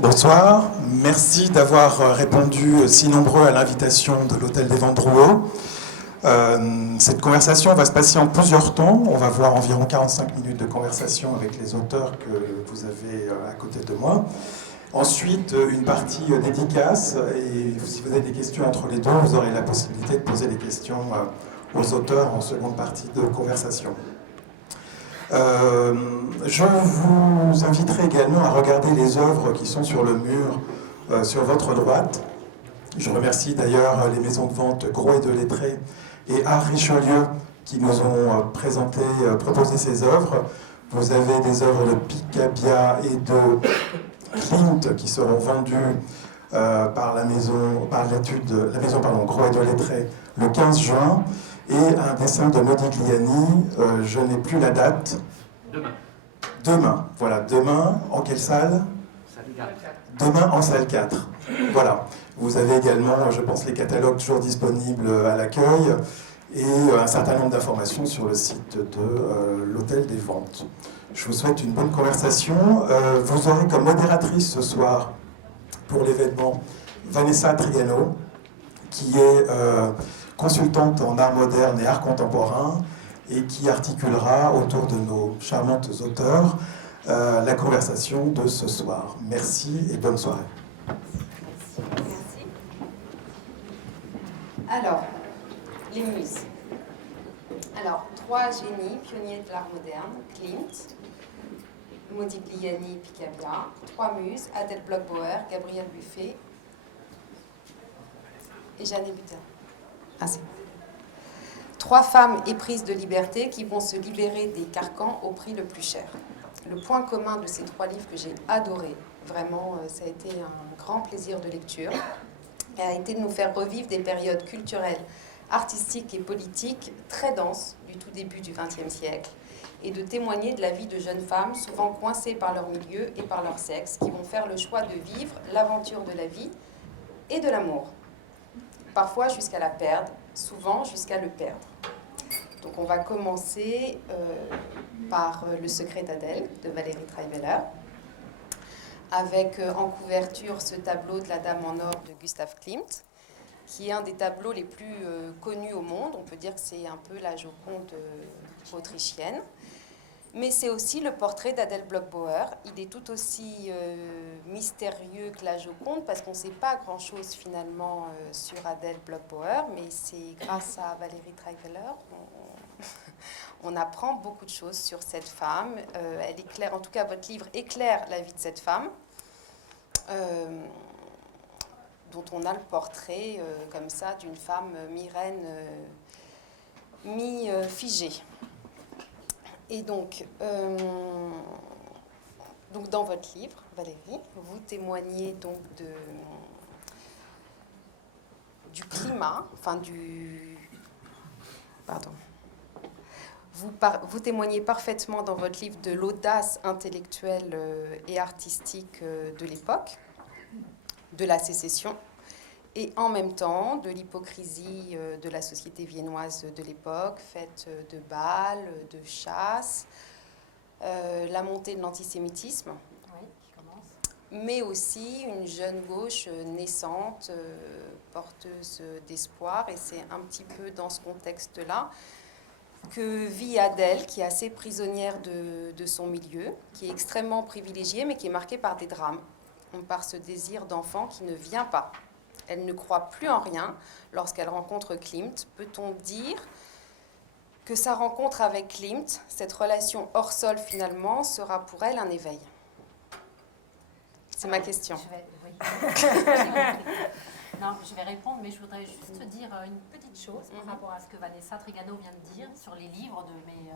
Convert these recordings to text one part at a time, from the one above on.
Bonsoir, merci d'avoir répondu si nombreux à l'invitation de l'Hôtel des Ventes Drouot. Cette conversation va se passer en plusieurs temps. On va voir environ 45 minutes de conversation avec les auteurs que vous avez à côté de moi. Ensuite, une partie dédicace. Et si vous avez des questions entre les deux, vous aurez la possibilité de poser des questions aux auteurs en seconde partie de conversation. Je vous inviterai également à regarder les œuvres qui sont sur le mur sur votre droite. Je remercie d'ailleurs les maisons de vente Gros et Delettré et Art Richelieu qui nous ont proposé ces œuvres. Vous avez des œuvres de Picabia et de Klimt qui seront vendues par la maison Gros et Delettré le 15 juin. Et un dessin de Modigliani, je n'ai plus la date. Demain, voilà. Demain, en quelle salle ? Salle 4. Demain, en salle 4. Voilà. Vous avez également, je pense, les catalogues toujours disponibles à l'accueil et un certain nombre d'informations sur le site de l'Hôtel des Ventes. Je vous souhaite une bonne conversation. Vous aurez comme modératrice ce soir, pour l'événement, Vanessa Triano, qui est consultante en art moderne et art contemporain et qui articulera autour de nos charmantes auteurs la conversation de ce soir. Merci et bonne soirée. Merci. Alors, les muses. Alors, 3 génies pionniers de l'art moderne, Klimt, Modigliani, Picabia. 3 muses, Adèle Bloch-Bauer, Gabrielle Buffet et Jeanne Butin. Ah, c'est bon. 3 femmes éprises de liberté qui vont se libérer des carcans au prix le plus cher. Le point commun de ces 3 livres que j'ai adoré, vraiment, ça a été un grand plaisir de lecture, a été de nous faire revivre des périodes culturelles, artistiques et politiques très denses du tout début du XXe siècle et de témoigner de la vie de jeunes femmes souvent coincées par leur milieu et par leur sexe qui vont faire le choix de vivre l'aventure de la vie et de l'amour. Parfois jusqu'à la perdre, souvent jusqu'à le perdre. Donc on va commencer par Le secret d'Adèle de Valérie Trierweiler, avec en couverture ce tableau de la Dame en or de Gustav Klimt, qui est un des tableaux les plus connus au monde. On peut dire que c'est un peu la Joconde autrichienne. Mais c'est aussi le portrait d'Adèle Bloch-Bauer. Il est tout aussi mystérieux que la Joconde parce qu'on ne sait pas grand-chose finalement sur Adèle Bloch-Bauer, mais c'est grâce à Valérie Trierweiler on apprend beaucoup de choses sur cette femme. Elle éclaire, en tout cas votre livre éclaire la vie de cette femme, dont on a le portrait comme ça d'une femme mi-reine, mi-figée. Et donc dans votre livre, Valérie, vous témoignez donc du climat, Vous témoignez parfaitement dans votre livre de l'audace intellectuelle et artistique de l'époque, de la sécession, et en même temps de l'hypocrisie de la société viennoise de l'époque, faite de bals, de chasses, la montée de l'antisémitisme, oui, qui commence. Mais aussi une jeune gauche naissante, porteuse d'espoir, et c'est un petit peu dans ce contexte-là que vit Adèle, qui est assez prisonnière de son milieu, qui est extrêmement privilégiée, mais qui est marquée par des drames, par ce désir d'enfant qui ne vient pas. Elle ne croit plus en rien lorsqu'elle rencontre Klimt. Peut-on dire que sa rencontre avec Klimt, cette relation hors sol finalement, sera pour elle un éveil ? C'est ma question. Non, je vais répondre, mais je voudrais juste dire une petite chose par rapport à ce que Vanessa Trigano vient de dire sur les livres de mes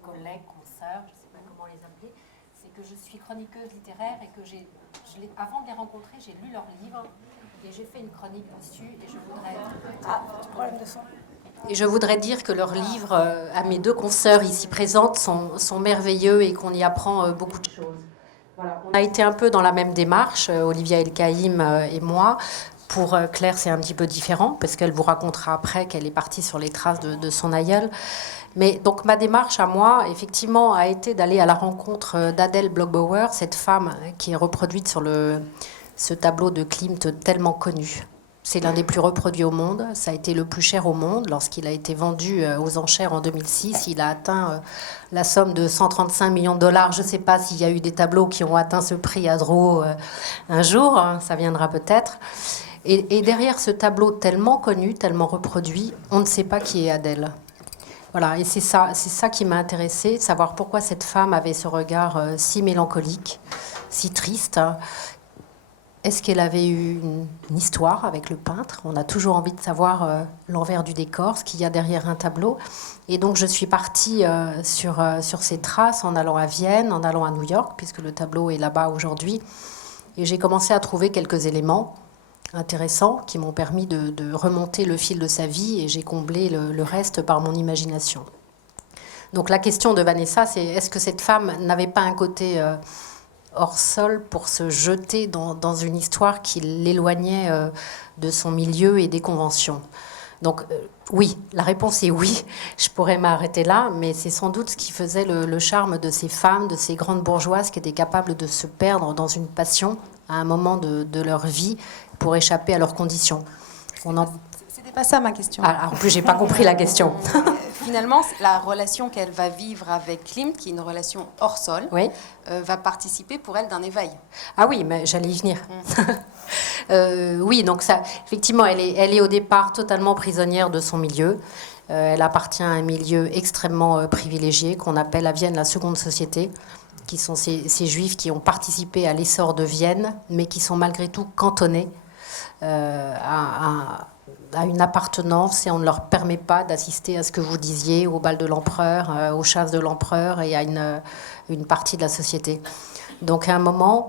collègues, consoeurs, je ne sais pas comment les appeler. C'est que je suis chroniqueuse littéraire et que avant de les rencontrer, j'ai lu leurs livres et j'ai fait une chronique dessus et je voudrais... Problème de son. Et je voudrais dire que leurs livres, à mes 2 consoeurs ici présentes, sont merveilleux et qu'on y apprend beaucoup de choses. Voilà. On a été un peu dans la même démarche, Olivia El-Kaïm et moi, Pour Claire, c'est un petit peu différent, parce qu'elle vous racontera après qu'elle est partie sur les traces de son aïeul. Mais donc ma démarche à moi, effectivement, a été d'aller à la rencontre d'Adèle Bloch-Bauer, cette femme qui est reproduite sur ce tableau de Klimt tellement connu. C'est l'un des plus reproduits au monde. Ça a été le plus cher au monde. Lorsqu'il a été vendu aux enchères en 2006, il a atteint la somme de 135 millions de dollars. Je ne sais pas s'il y a eu des tableaux qui ont atteint ce prix à Drouot un jour. Ça viendra peut-être. Et derrière ce tableau tellement connu, tellement reproduit, on ne sait pas qui est Adèle. Voilà, et c'est ça qui m'a intéressée, savoir pourquoi cette femme avait ce regard si mélancolique, si triste. Est-ce qu'elle avait eu une histoire avec le peintre? On a toujours envie de savoir l'envers du décor, ce qu'il y a derrière un tableau. Et donc je suis partie sur ces traces en allant à Vienne, en allant à New York, puisque le tableau est là-bas aujourd'hui. Et j'ai commencé à trouver quelques éléments intéressants qui m'ont permis de remonter le fil de sa vie, et j'ai comblé le reste par mon imagination. Donc la question de Vanessa, c'est est-ce que cette femme n'avait pas un côté hors sol pour se jeter dans une histoire qui l'éloignait de son milieu et des conventions? Donc oui, la réponse est oui. Je pourrais m'arrêter là, mais c'est sans doute ce qui faisait le charme de ces femmes, de ces grandes bourgeoises qui étaient capables de se perdre dans une passion à un moment de leur vie pour échapper à leurs conditions. C'était pas ça ma question. Ah, en plus, j'ai pas compris la question. Finalement, la relation qu'elle va vivre avec Klimt, qui est une relation hors sol, Oui. Va participer pour elle d'un éveil. Ah oui, mais j'allais y venir. Oui, donc ça, effectivement, elle est au départ totalement prisonnière de son milieu. Elle appartient à un milieu extrêmement privilégié qu'on appelle à Vienne la seconde société, qui sont ces juifs qui ont participé à l'essor de Vienne, mais qui sont malgré tout cantonnés à une appartenance, et on ne leur permet pas d'assister à ce que vous disiez, au bal de l'empereur, aux chasses de l'empereur et à une partie de la société. Donc à un moment,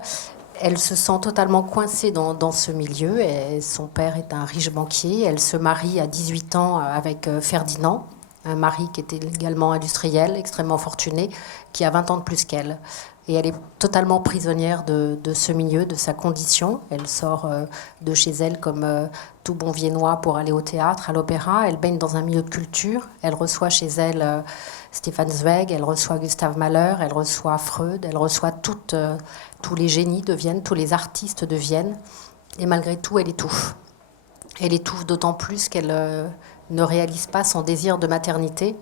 elle se sent totalement coincée dans ce milieu. Et son père est un riche banquier. Elle se marie à 18 ans avec Ferdinand, un mari qui était également industriel, extrêmement fortuné, qui a 20 ans de plus qu'elle. Et elle est totalement prisonnière de ce milieu, de sa condition. Elle sort de chez elle comme tout bon Viennois pour aller au théâtre, à l'opéra. Elle baigne dans un milieu de culture. Elle reçoit chez elle Stefan Zweig, elle reçoit Gustav Mahler, elle reçoit Freud, elle reçoit tous les génies de Vienne, tous les artistes de Vienne. Et malgré tout, elle étouffe. Elle étouffe d'autant plus qu'elle ne réalise pas son désir de maternité.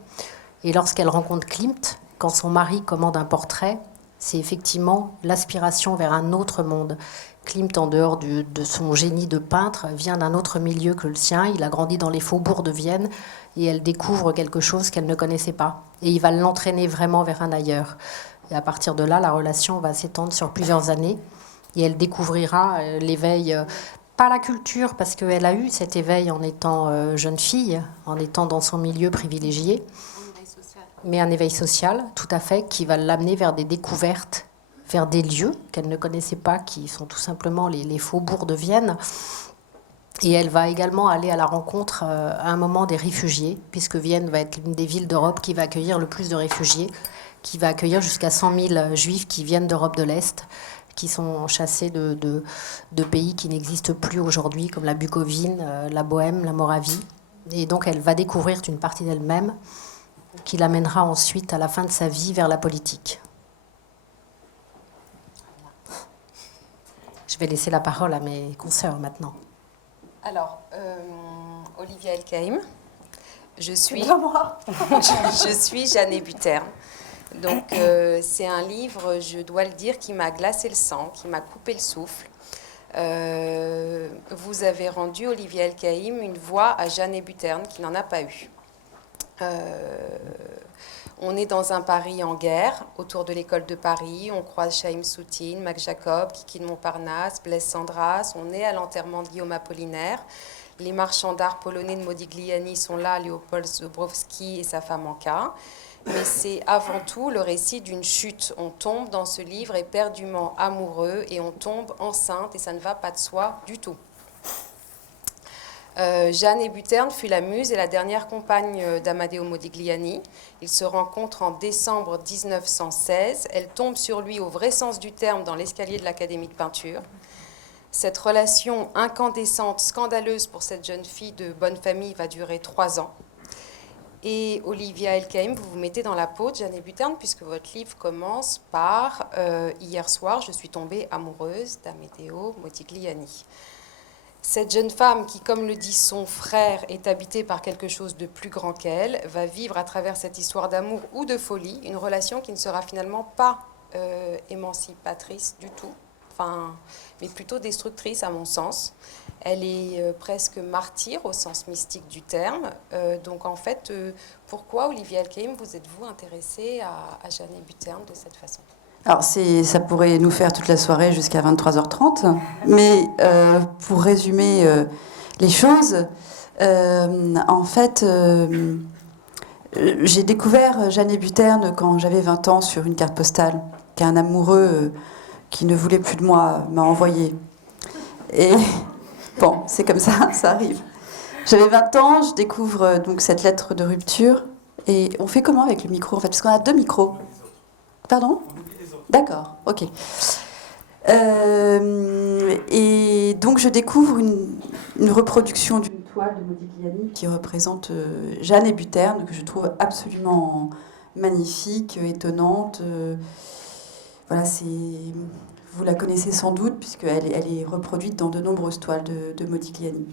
Et lorsqu'elle rencontre Klimt, quand son mari commande un portrait, c'est effectivement l'aspiration vers un autre monde. Klimt, en dehors de son génie de peintre, vient d'un autre milieu que le sien. Il a grandi dans les faubourgs de Vienne et elle découvre quelque chose qu'elle ne connaissait pas. Et il va l'entraîner vraiment vers un ailleurs. Et à partir de là, la relation va s'étendre sur plusieurs années et elle découvrira l'éveil, pas la culture, parce qu'elle a eu cet éveil en étant jeune fille, en étant dans son milieu privilégié, mais un éveil social, tout à fait, qui va l'amener vers des découvertes, vers des lieux qu'elle ne connaissait pas, qui sont tout simplement les faubourgs de Vienne. Et elle va également aller à la rencontre, à un moment, des réfugiés, puisque Vienne va être l'une des villes d'Europe qui va accueillir le plus de réfugiés, qui va accueillir jusqu'à 100 000 juifs qui viennent d'Europe de l'Est, qui sont chassés de pays qui n'existent plus aujourd'hui, comme la Bucovine, la Bohème, la Moravie. Et donc elle va découvrir une partie d'elle-même, qui l'amènera ensuite, à la fin de sa vie, vers la politique. Je vais laisser la parole à mes consoeurs maintenant. Alors, Olivia Elkaïm, je suis Jeanne Hébuterne. Donc, c'est un livre, je dois le dire, qui m'a glacé le sang, qui m'a coupé le souffle. Vous avez rendu, Olivia Elkaïm, une voix à Jeanne Hébuterne qui n'en a pas eu. On est dans un Paris en guerre, autour de l'école de Paris. On croise Chaim Soutine, Max Jacob, Kiki de Montparnasse, Blaise Sandras. On est à l'enterrement de Guillaume Apollinaire. Les marchands d'art polonais de Modigliani sont là, Léopold Zobrowski et sa femme Anka. Mais c'est avant tout le récit d'une chute. On tombe dans ce livre éperdument amoureux et on tombe enceinte et ça ne va pas de soi du tout. Jeanne Hébuterne fut la muse et la dernière compagne d'Amadeo Modigliani. Ils se rencontrent en décembre 1916. Elle tombe sur lui au vrai sens du terme dans l'escalier de l'Académie de peinture. Cette relation incandescente, scandaleuse pour cette jeune fille de bonne famille va durer 3 ans. Et Olivia El-Kaïm, vous vous mettez dans la peau de Jeanne Hébuterne, puisque votre livre commence par Hier soir, je suis tombée amoureuse d'Amedeo Modigliani. Cette jeune femme qui, comme le dit son frère, est habitée par quelque chose de plus grand qu'elle, va vivre à travers cette histoire d'amour ou de folie, une relation qui ne sera finalement pas émancipatrice du tout, mais plutôt destructrice à mon sens. Elle est presque martyre au sens mystique du terme. Donc en fait, pourquoi, Olivia El-Kaïm, vous êtes-vous intéressée à Jeanne Hébuterne de cette façon ? Alors, ça pourrait nous faire toute la soirée jusqu'à 23h30, mais pour résumer les choses, en fait, j'ai découvert Jeanne Hébuterne quand j'avais 20 ans sur une carte postale qu'un amoureux qui ne voulait plus de moi m'a envoyée. Et bon, c'est comme ça, ça arrive. J'avais 20 ans, je découvre donc cette lettre de rupture, et on fait comment avec le micro en fait, parce qu'on a 2 micros. Pardon ? D'accord, ok. Et donc je découvre une reproduction d'une toile de Modigliani qui représente Jeanne Hébuterne, que je trouve absolument magnifique, étonnante. Voilà, vous la connaissez sans doute, puisqu'elle est reproduite dans de nombreuses toiles de Modigliani.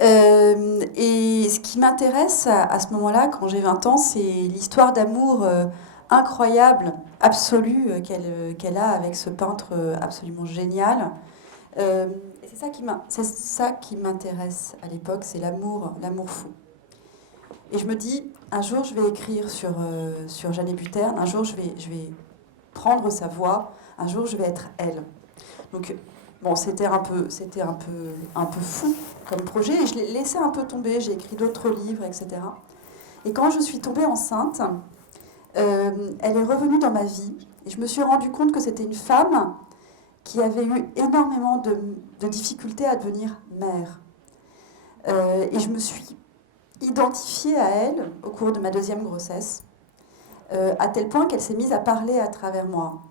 Et ce qui m'intéresse à ce moment-là, quand j'ai 20 ans, c'est l'histoire d'amour incroyable, absolue qu'elle a avec ce peintre absolument génial. Et c'est ça qui m'intéresse à l'époque, c'est l'amour fou. Et je me dis, un jour je vais écrire sur Jeanne Hébuterne, un jour je vais prendre sa voix, un jour je vais être elle. Donc bon, c'était un peu fou comme projet, et je l'ai laissé un peu tomber, j'ai écrit d'autres livres, etc. Et quand je suis tombée enceinte, elle est revenue dans ma vie, et je me suis rendu compte que c'était une femme qui avait eu énormément de difficultés à devenir mère. Et je me suis identifiée à elle au cours de ma 2e grossesse, à tel point qu'elle s'est mise à parler à travers moi.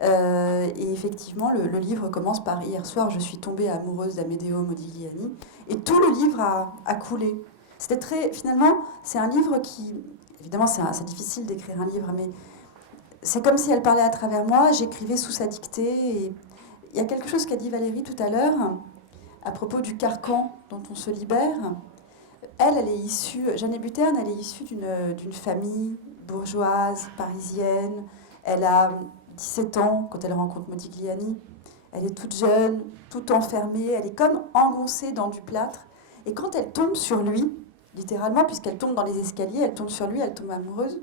Et effectivement, le livre commence par « Hier soir, je suis tombée amoureuse d'Amedeo Modigliani ». Et tout le livre a coulé. Finalement, c'est un livre qui... Évidemment, c'est difficile d'écrire un livre, mais c'est comme si elle parlait à travers moi, j'écrivais sous sa dictée. Et il y a quelque chose qu'a dit Valérie tout à l'heure, à propos du carcan dont on se libère. Elle est issue, Jeanne Hébuterne, elle est issue d'une famille bourgeoise, parisienne. Elle a 17 ans quand elle rencontre Modigliani. Elle est toute jeune, toute enfermée, elle est comme engoncée dans du plâtre. Et quand elle tombe sur lui, littéralement, puisqu'elle tombe dans les escaliers, elle tombe sur lui, elle tombe amoureuse.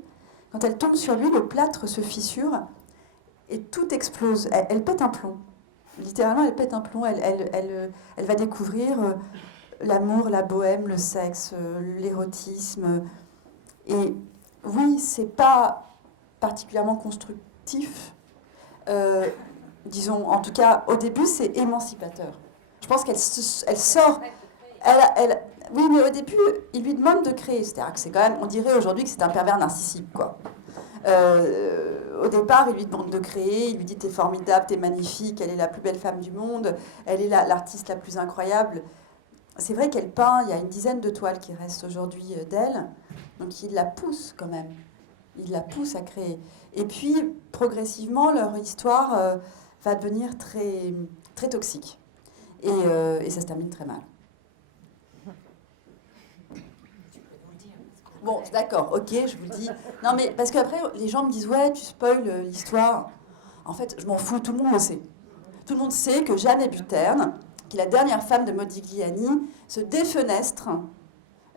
Quand elle tombe sur lui, le plâtre se fissure et tout explose. Elle pète un plomb. Littéralement, elle pète un plomb. Elle va découvrir l'amour, la bohème, le sexe, l'érotisme. Et oui, c'est pas particulièrement constructif. Disons, en tout cas, au début, c'est émancipateur. Je pense qu'elle sort... Oui, mais au début, il lui demande de créer. C'est-à-dire que c'est quand même, on dirait aujourd'hui que c'est un pervers narcissique, quoi. Au départ, il lui demande de créer, il lui dit « T'es formidable, t'es magnifique, elle est la plus belle femme du monde, elle est l'artiste la plus incroyable ». C'est vrai qu'elle peint, il y a une dizaine de toiles qui restent aujourd'hui d'elle, donc il la pousse quand même. Il la pousse à créer. Et puis, progressivement, leur histoire va devenir très, très toxique. Et ça se termine très mal. Bon, d'accord, ok, je vous le dis. Non, mais parce qu'après, les gens me disent « Ouais, tu spoil l'histoire ». En fait, je m'en fous, tout le monde le sait. Tout le monde sait que Jeanne Hébuterne, qui est la dernière femme de Modigliani, se défenestre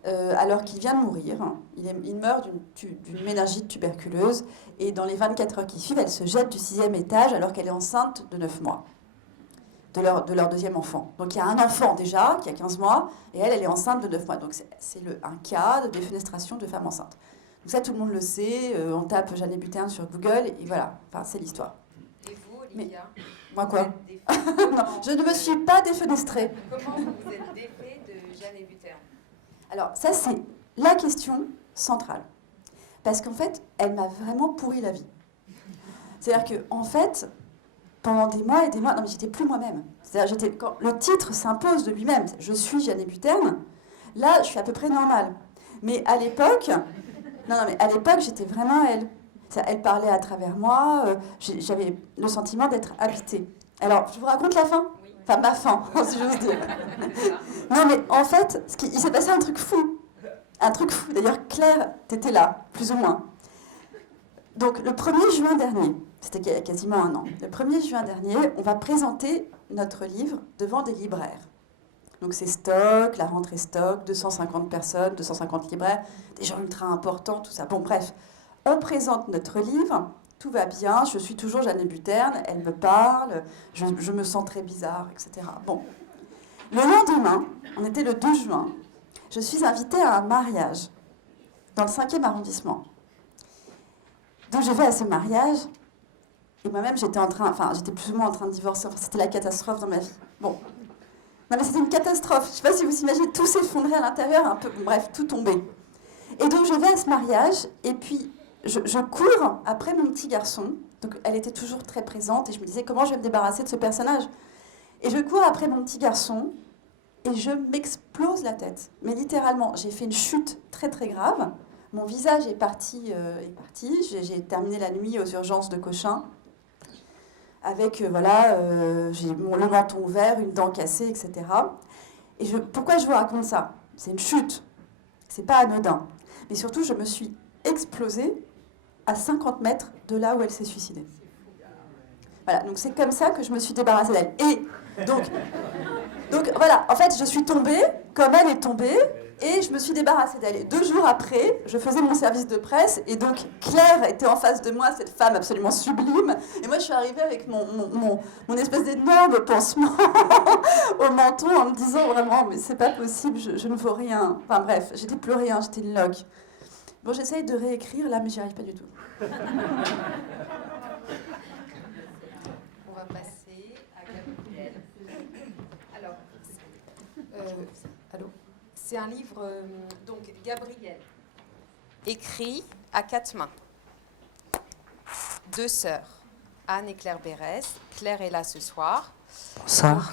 alors qu'il vient de mourir. Il meurt d'une méningite tuberculeuse, et dans les 24 heures qui suivent, elle se jette du 6e étage alors qu'elle est enceinte de 9 mois. De leur 2e enfant. Donc il y a un enfant déjà qui a 15 mois et elle est enceinte de 9 mois. Donc c'est un cas de défenestration de femme enceinte. Donc ça, tout le monde le sait. On tape Jeanne Hébuterne sur Google et voilà. Enfin, c'est l'histoire. Et vous, Olivia? Moi quoi? Non, je ne me suis pas défenestrée. Comment vous vous êtes défait de Jeanne Hébuterne? Alors ça, c'est la question centrale. Parce qu'en fait, elle m'a vraiment pourri la vie. C'est-à-dire qu'en fait... pendant des mois et des mois, non mais j'étais plus moi-même. C'est-à-dire, quand le titre s'impose de lui-même, je suis Jeanne Buterne, là je suis à peu près normale. Mais à l'époque, j'étais vraiment elle. Elle parlait à travers moi, j'avais le sentiment d'être habitée. Alors, je vous raconte la fin ? Enfin, ma fin, si j'ose dire. Non, mais en fait, il s'est passé un truc fou. Un truc fou. D'ailleurs, Claire, t'étais là, plus ou moins. Donc, le 1er juin dernier, c'était il y a quasiment un an, le 1er juin dernier, on va présenter notre livre devant des libraires. Donc, c'est Stock, la rentrée Stock, 250 personnes, 250 libraires, des gens ultra importants, tout ça. Bon, bref. On présente notre livre, tout va bien, je suis toujours Jeanne Buterne, elle me parle, je me sens très bizarre, etc. Bon. Le lendemain, on était le 2 juin, je suis invitée à un mariage dans le 5e arrondissement. Donc je vais à ce mariage, et moi-même j'étais plus ou moins en train de divorcer, c'était la catastrophe dans ma vie. Bon. Non mais c'était une catastrophe, je ne sais pas si vous imaginez, tout s'effondrait à l'intérieur, un peu, bref, tout tombait. Et donc je vais à ce mariage, et puis je cours après mon petit garçon. Donc elle était toujours très présente et je me disais comment je vais me débarrasser de ce personnage. Et je cours après mon petit garçon et je m'explose la tête. Mais littéralement, j'ai fait une chute très très grave. Mon visage est parti. J'ai terminé la nuit aux urgences de Cochin avec j'ai le menton ouvert, une dent cassée, etc. Et pourquoi je vous raconte ça ? C'est une chute. C'est pas anodin. Mais surtout, je me suis explosée à 50 mètres de là où elle s'est suicidée. Voilà, donc c'est comme ça que je me suis débarrassée d'elle. Et donc voilà, en fait, je suis tombée comme elle est tombée et je me suis débarrassée d'elle. Et 2 jours après, je faisais mon service de presse et donc Claire était en face de moi, cette femme absolument sublime. Et moi, je suis arrivée avec mon espèce d'énorme pansement au menton en me disant vraiment, mais c'est pas possible, je ne vaux rien. Enfin bref, j'étais plus rien, j'étais une loque. Bon, j'essaye de réécrire là, mais j'y arrive pas du tout. On va passer à Gabrielle. Alors, allô ? C'est un livre, donc Gabrielle, écrit à 4 mains. 2 sœurs, Anne et Claire Bérès. Claire est là ce soir. Bonsoir.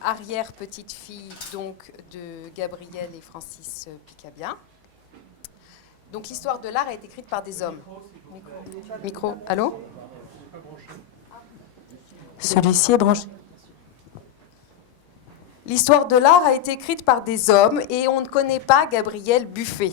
Arrière-petite-fille donc de Gabrielle et Francis Picabia. Donc l'histoire de l'art a été écrite par des hommes. Micro, allô ? Celui-ci est branché. L'histoire de l'art a été écrite par des hommes et on ne connaît pas Gabrielle Buffet.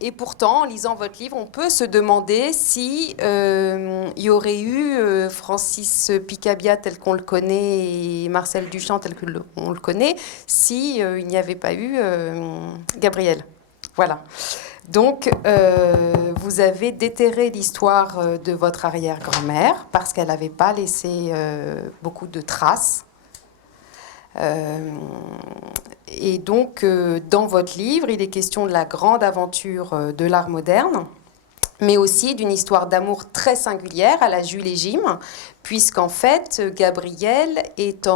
Et pourtant, en lisant votre livre, on peut se demander si y aurait eu Francis Picabia tel qu'on le connaît et Marcel Duchamp tel qu'on le connaît, si il n'y avait pas eu Gabrielle. Voilà. Donc, vous avez déterré l'histoire de votre arrière-grand-mère parce qu'elle n'avait pas laissé beaucoup de traces. Et donc, dans votre livre, il est question de la grande aventure de l'art moderne, mais aussi d'une histoire d'amour très singulière à la Jules et Jim, puisqu'en fait, Gabrielle est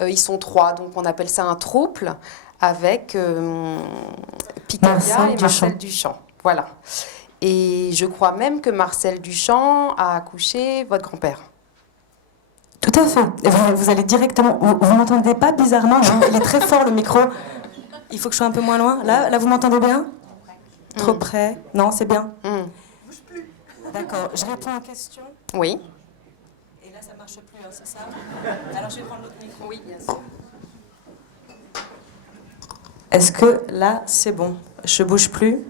ils sont 3, donc on appelle ça un trouble, avec Picabia et Marcel Duchamp. Voilà. Et je crois même que Marcel Duchamp a accouché votre grand-père. Tout à fait. Vous allez directement... Vous m'entendez pas bizarrement, hein. Il est très fort le micro. Il faut que je sois un peu moins loin. Là vous m'entendez bien ? Trop près. Non, c'est bien. Bouge plus. D'accord. Je réponds aux questions. Oui. Et là, ça marche plus, hein, c'est ça ? Alors, je vais prendre l'autre micro. Oui, bien sûr. Est-ce que là, c'est bon ? Je bouge plus ?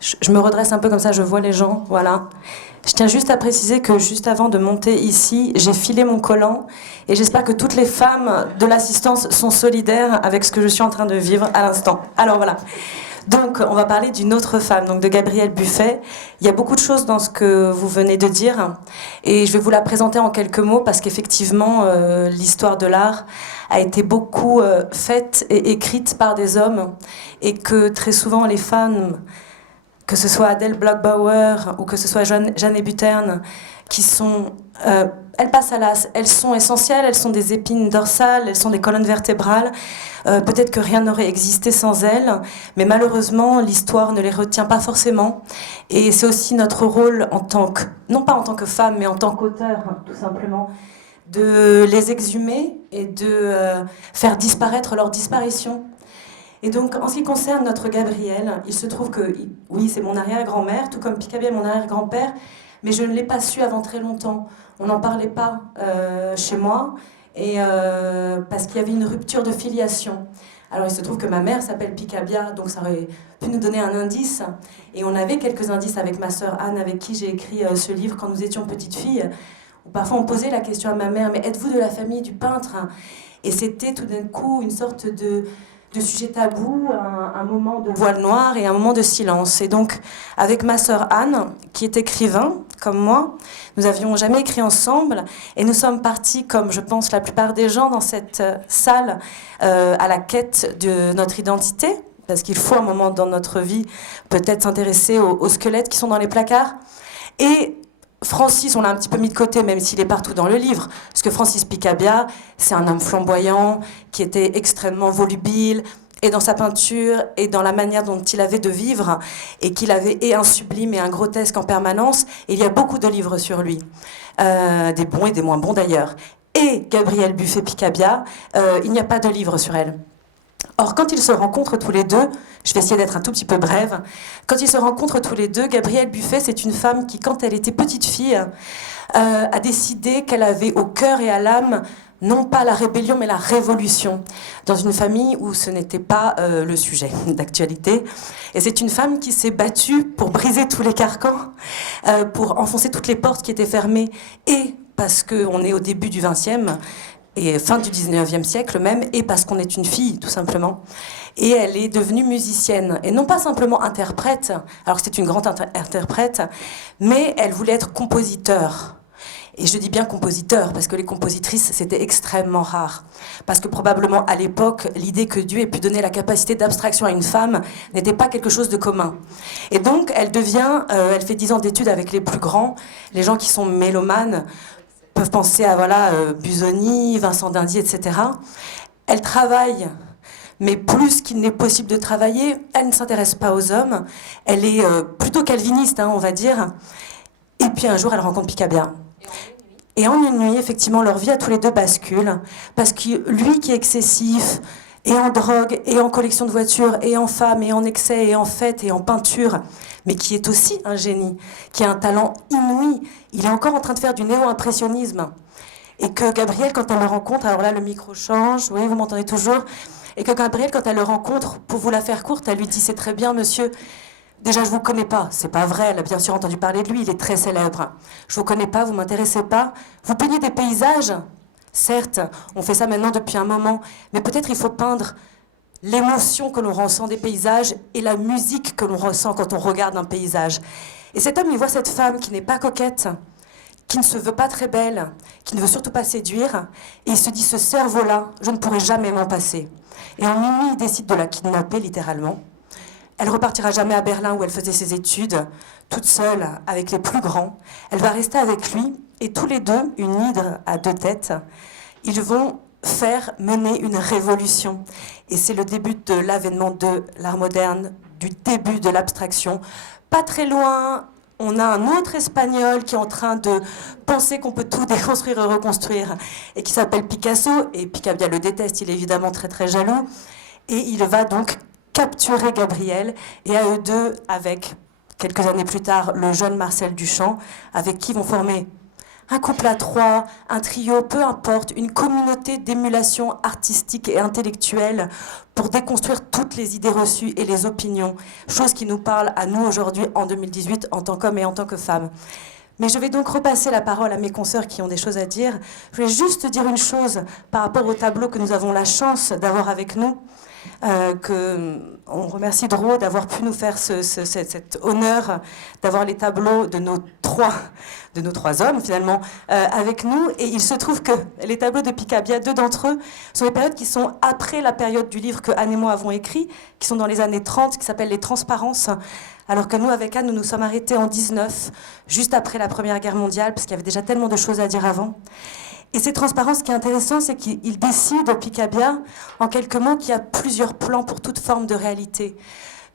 Je me redresse un peu comme ça, je vois les gens. Voilà. Je tiens juste à préciser que juste avant de monter ici, j'ai filé mon collant et j'espère que toutes les femmes de l'assistance sont solidaires avec ce que je suis en train de vivre à l'instant. Alors voilà. Donc, on va parler d'une autre femme, donc de Gabrielle Buffet. Il y a beaucoup de choses dans ce que vous venez de dire et je vais vous la présenter en quelques mots parce qu'effectivement, l'histoire de l'art a été beaucoup faite et écrite par des hommes et que très souvent les femmes que ce soit Adèle Bloch-Bauer ou que ce soit Jeanne Hébuterne, qui sont... elles passent à l'as, elles sont essentielles, elles sont des épines dorsales, elles sont des colonnes vertébrales. Peut-être que rien n'aurait existé sans elles, mais malheureusement, l'histoire ne les retient pas forcément. Et c'est aussi notre rôle en tant que, non pas en tant que femme, mais en tant qu'auteur, tout simplement, de les exhumer et de faire disparaître leur disparition. Et donc, en ce qui concerne notre Gabrielle, il se trouve que, oui, c'est mon arrière-grand-mère, tout comme Picabia est mon arrière-grand-père, mais je ne l'ai pas su avant très longtemps. On n'en parlait pas chez moi, et parce qu'il y avait une rupture de filiation. Alors, il se trouve que ma mère s'appelle Picabia, donc ça aurait pu nous donner un indice. Et on avait quelques indices avec ma sœur Anne, avec qui j'ai écrit ce livre quand nous étions petites filles. Où parfois, on posait la question à ma mère, mais êtes-vous de la famille du peintre? Et c'était tout d'un coup une sorte de sujet tabou, un moment de voile noir et un moment de silence. Et donc, avec ma sœur Anne, qui est écrivain, comme moi, nous n'avions jamais écrit ensemble, et nous sommes partis, comme je pense la plupart des gens dans cette salle, à la quête de notre identité, parce qu'il faut un moment dans notre vie peut-être s'intéresser aux squelettes qui sont dans les placards. Et Francis, on l'a un petit peu mis de côté, même s'il est partout dans le livre, parce que Francis Picabia, c'est un homme flamboyant, qui était extrêmement volubile, et dans sa peinture, et dans la manière dont il avait de vivre, et qu'il avait et un sublime et un grotesque en permanence. Et il y a beaucoup de livres sur lui, des bons et des moins bons d'ailleurs. Et Gabrielle Buffet-Picabia, il n'y a pas de livre sur elle. Or, quand ils se rencontrent tous les deux, je vais essayer d'être un tout petit peu brève, quand ils se rencontrent tous les deux, Gabrielle Buffet, c'est une femme qui, quand elle était petite fille, a décidé qu'elle avait au cœur et à l'âme, non pas la rébellion, mais la révolution, dans une famille où ce n'était pas le sujet d'actualité. Et c'est une femme qui s'est battue pour briser tous les carcans, pour enfoncer toutes les portes qui étaient fermées, et parce qu'on est au début du XXe, et fin du 19e siècle même, et parce qu'on est une fille, tout simplement. Et elle est devenue musicienne, et non pas simplement interprète, alors que c'est une grande interprète, mais elle voulait être compositeur. Et je dis bien compositeur, parce que les compositrices, c'était extrêmement rare. Parce que probablement, à l'époque, l'idée que Dieu ait pu donner la capacité d'abstraction à une femme n'était pas quelque chose de commun. Et donc, elle fait 10 ans d'études avec les plus grands, les gens qui sont mélomanes, peuvent penser à Busoni, Vincent d'Indy, etc. Elle travaille, mais plus qu'il n'est possible de travailler, elle ne s'intéresse pas aux hommes. Elle est plutôt calviniste, on va dire. Et puis un jour, elle rencontre Picabia. Et en une nuit, effectivement, leur vie à tous les deux bascule. Parce que lui qui est excessif, et en drogue, et en collection de voitures, et en femmes, et en excès, et en fêtes, et en peinture, mais qui est aussi un génie, qui a un talent inouï. Il est encore en train de faire du néo-impressionnisme. Et que Gabrielle, quand elle le rencontre, alors là, le micro change, oui, vous m'entendez toujours, et que Gabrielle, quand elle le rencontre, pour vous la faire courte, elle lui dit « C'est très bien, monsieur, déjà, je vous connais pas. » C'est pas vrai, elle a bien sûr entendu parler de lui, il est très célèbre. « Je vous connais pas, vous m'intéressez pas. Vous peignez des paysages ? Certes, on fait ça maintenant depuis un moment, mais peut-être il faut peindre l'émotion que l'on ressent des paysages et la musique que l'on ressent quand on regarde un paysage. » Et cet homme, il voit cette femme qui n'est pas coquette, qui ne se veut pas très belle, qui ne veut surtout pas séduire, et il se dit, ce cerveau-là, je ne pourrai jamais m'en passer. Et en une nuit, il décide de la kidnapper, littéralement. Elle repartira jamais à Berlin où elle faisait ses études, toute seule, avec les plus grands. Elle va rester avec lui, et tous les deux, une hydre à deux têtes, ils vont mener une révolution. Et c'est le début de l'avènement de l'art moderne, du début de l'abstraction. Pas très loin, on a un autre Espagnol qui est en train de penser qu'on peut tout déconstruire et reconstruire, et qui s'appelle Picasso, et Picabia le déteste, il est évidemment très très jaloux, et il va donc capturer Gabrielle, et à eux deux, avec, quelques années plus tard, le jeune Marcel Duchamp, avec qui vont former un couple à trois, un trio, peu importe, une communauté d'émulation artistique et intellectuelle pour déconstruire toutes les idées reçues et les opinions, chose qui nous parle à nous aujourd'hui en 2018 en tant qu'hommes et en tant que femmes. Mais je vais donc repasser la parole à mes consoeurs qui ont des choses à dire. Je vais juste dire une chose par rapport au tableau que nous avons la chance d'avoir avec nous. On remercie Dro d'avoir pu nous faire cet honneur d'avoir les tableaux de nos 3 de nos trois hommes finalement avec nous. Et il se trouve que les tableaux de Picabia, deux d'entre eux, sont des périodes qui sont après la période du livre que Anne et moi avons écrit, qui sont dans les années 30, qui s'appellent les Transparences. Alors que nous, avec Anne, nous nous sommes arrêtés en 19, juste après la Première Guerre mondiale, parce qu'il y avait déjà tellement de choses à dire avant. Et ces transparences, ce qui est intéressant, c'est qu'il décide, Picabia, en quelques mots, qu'il y a plusieurs plans pour toute forme de réalité.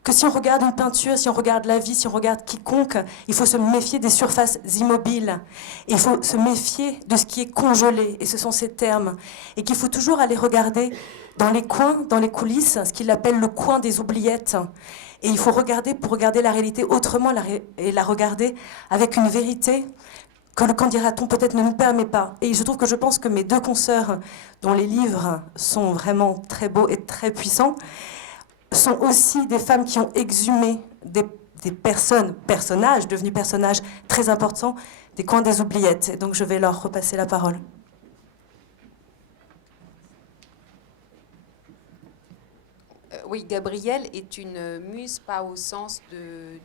Que si on regarde une peinture, si on regarde la vie, si on regarde quiconque, il faut se méfier des surfaces immobiles. Et il faut se méfier de ce qui est congelé, et ce sont ces termes. Et qu'il faut toujours aller regarder dans les coins, dans les coulisses, ce qu'il appelle le coin des oubliettes. Et il faut regarder pour regarder la réalité autrement et la regarder avec une vérité que le candidaton peut-être ne nous permet pas. Et il se trouve que je pense que mes deux consoeurs, dont les livres sont vraiment très beaux et très puissants, sont aussi des femmes qui ont exhumé des personnages, devenus personnages très importants, des coins des oubliettes. Et donc je vais leur repasser la parole. Oui, Gabrielle est une muse, pas au sens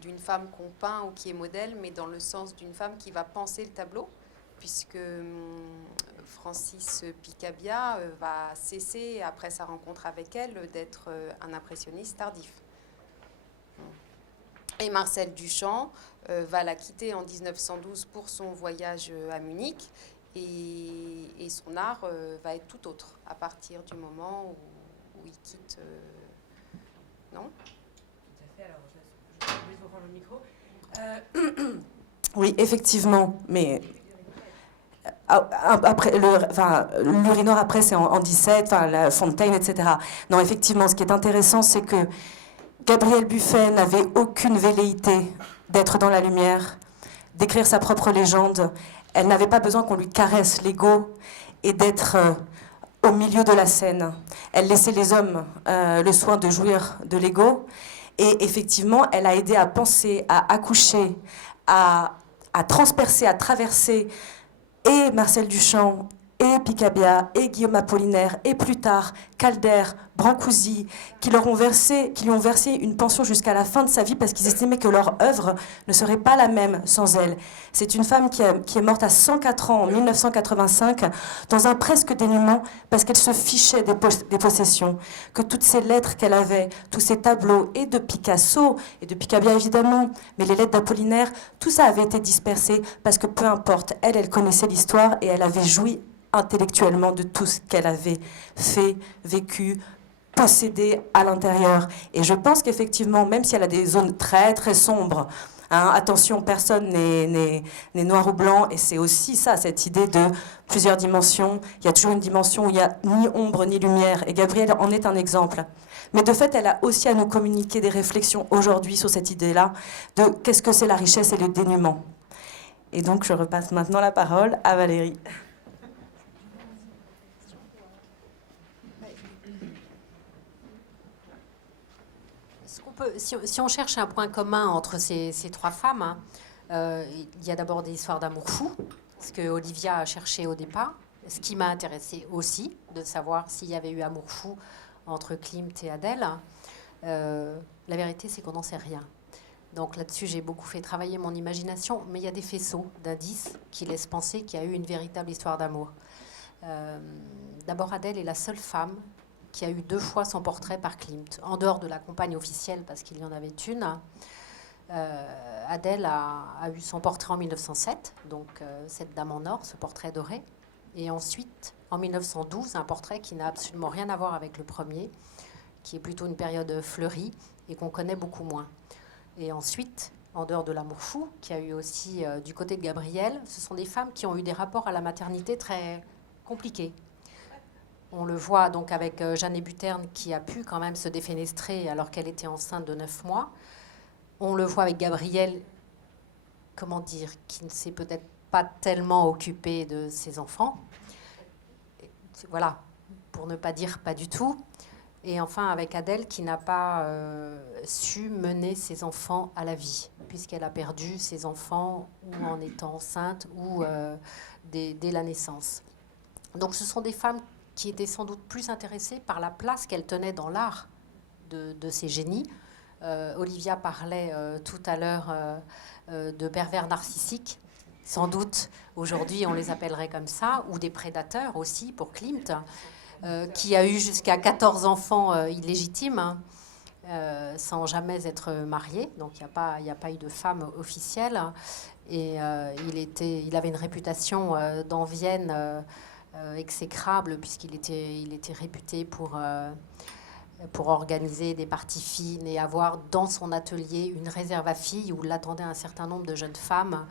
d'une femme qu'on peint ou qui est modèle, mais dans le sens d'une femme qui va penser le tableau, puisque Francis Picabia va cesser, après sa rencontre avec elle, d'être un impressionniste tardif. Et Marcel Duchamp va la quitter en 1912 pour son voyage à Munich, et son art va être tout autre à partir du moment où il quitte... Non ? Tout à fait, alors je vais vous rendre le micro. Oui, effectivement, mais après, l'urinoir après c'est en 17, la Fontaine, etc. Non, effectivement, ce qui est intéressant, c'est que Gabrielle Buffet n'avait aucune velléité d'être dans la lumière, d'écrire sa propre légende. Elle n'avait pas besoin qu'on lui caresse l'ego et d'être au milieu de la scène. Elle laissait les hommes le soin de jouir de l'ego. Et effectivement, elle a aidé à penser, à accoucher, à transpercer, à traverser et Marcel Duchamp, et Picabia, et Guillaume Apollinaire, et plus tard Calder, Brancusi, qui lui ont versé une pension jusqu'à la fin de sa vie parce qu'ils estimaient que leur œuvre ne serait pas la même sans elle. C'est une femme qui est morte à 104 ans en 1985 dans un presque dénuement parce qu'elle se fichait des possessions, que toutes ces lettres qu'elle avait, tous ces tableaux, et de Picasso, et de Picabia évidemment, mais les lettres d'Apollinaire, tout ça avait été dispersé parce que peu importe, elle connaissait l'histoire et elle avait joui intellectuellement de tout ce qu'elle avait fait, vécu, possédé à l'intérieur. Et je pense qu'effectivement, même si elle a des zones très très sombres, hein, attention, personne n'est noir ou blanc, et c'est aussi ça, cette idée de plusieurs dimensions. Il y a toujours une dimension où il n'y a ni ombre ni lumière, et Gabrielle en est un exemple. Mais de fait, elle a aussi à nous communiquer des réflexions aujourd'hui sur cette idée-là de qu'est-ce que c'est la richesse et le dénuement. Et donc, je repasse maintenant la parole à Valérie. Si on cherche un point commun entre ces trois femmes, hein, il y a d'abord des histoires d'amour fou, ce que Olivia a cherché au départ, ce qui m'a intéressé aussi, de savoir s'il y avait eu amour fou entre Klimt et Adèle. La vérité, c'est qu'on n'en sait rien. Donc là-dessus, j'ai beaucoup fait travailler mon imagination, mais il y a des faisceaux d'indices qui laissent penser qu'il y a eu une véritable histoire d'amour. D'abord, Adèle est la seule femme qui a eu 2 fois son portrait par Klimt, en dehors de la compagne officielle, parce qu'il y en avait une. Adèle a eu son portrait en 1907, donc cette dame en or, ce portrait doré. Et ensuite, en 1912, un portrait qui n'a absolument rien à voir avec le premier, qui est plutôt une période fleurie et qu'on connaît beaucoup moins. Et ensuite, en dehors de l'amour fou, qui a eu aussi du côté de Gabrielle, ce sont des femmes qui ont eu des rapports à la maternité très compliqués. On le voit donc avec Jeanne Hébuterne qui a pu quand même se défenestrer alors qu'elle était enceinte de 9 mois. On le voit avec Gabrielle, comment dire, qui ne s'est peut-être pas tellement occupée de ses enfants. Voilà, pour ne pas dire pas du tout. Et enfin avec Adèle qui n'a pas su mener ses enfants à la vie, puisqu'elle a perdu ses enfants ou en étant enceinte ou dès la naissance. Donc ce sont des femmes qui étaient sans doute plus intéressées par la place qu'elles tenaient dans l'art de ces génies. Olivia parlait tout à l'heure de pervers narcissiques. sans doute aujourd'hui on les appellerait comme ça, ou des prédateurs aussi pour Klimt, qui a eu jusqu'à 14 enfants illégitimes, sans jamais être marié, donc il n'y a pas eu de femme officielle, et il avait une réputation d'envienne exécrable, puisqu'il était réputé pour organiser des parties fines et avoir dans son atelier une réserve à filles où l'attendaient un certain nombre de jeunes femmes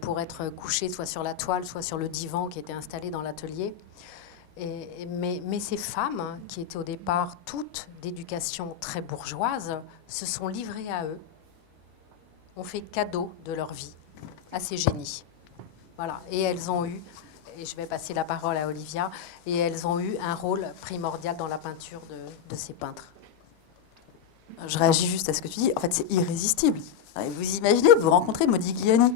pour être couchées soit sur la toile, soit sur le divan qui était installé dans l'atelier. Mais ces femmes, qui étaient au départ toutes d'éducation très bourgeoise, se sont livrées à eux, ont fait cadeau de leur vie à ces génies. Voilà. Et elles ont eu, et je vais passer la parole à Olivia, et elles ont eu un rôle primordial dans la peinture de ces peintres. Je réagis juste à ce que tu dis. En fait, c'est irrésistible. Vous imaginez, vous rencontrez Modigliani.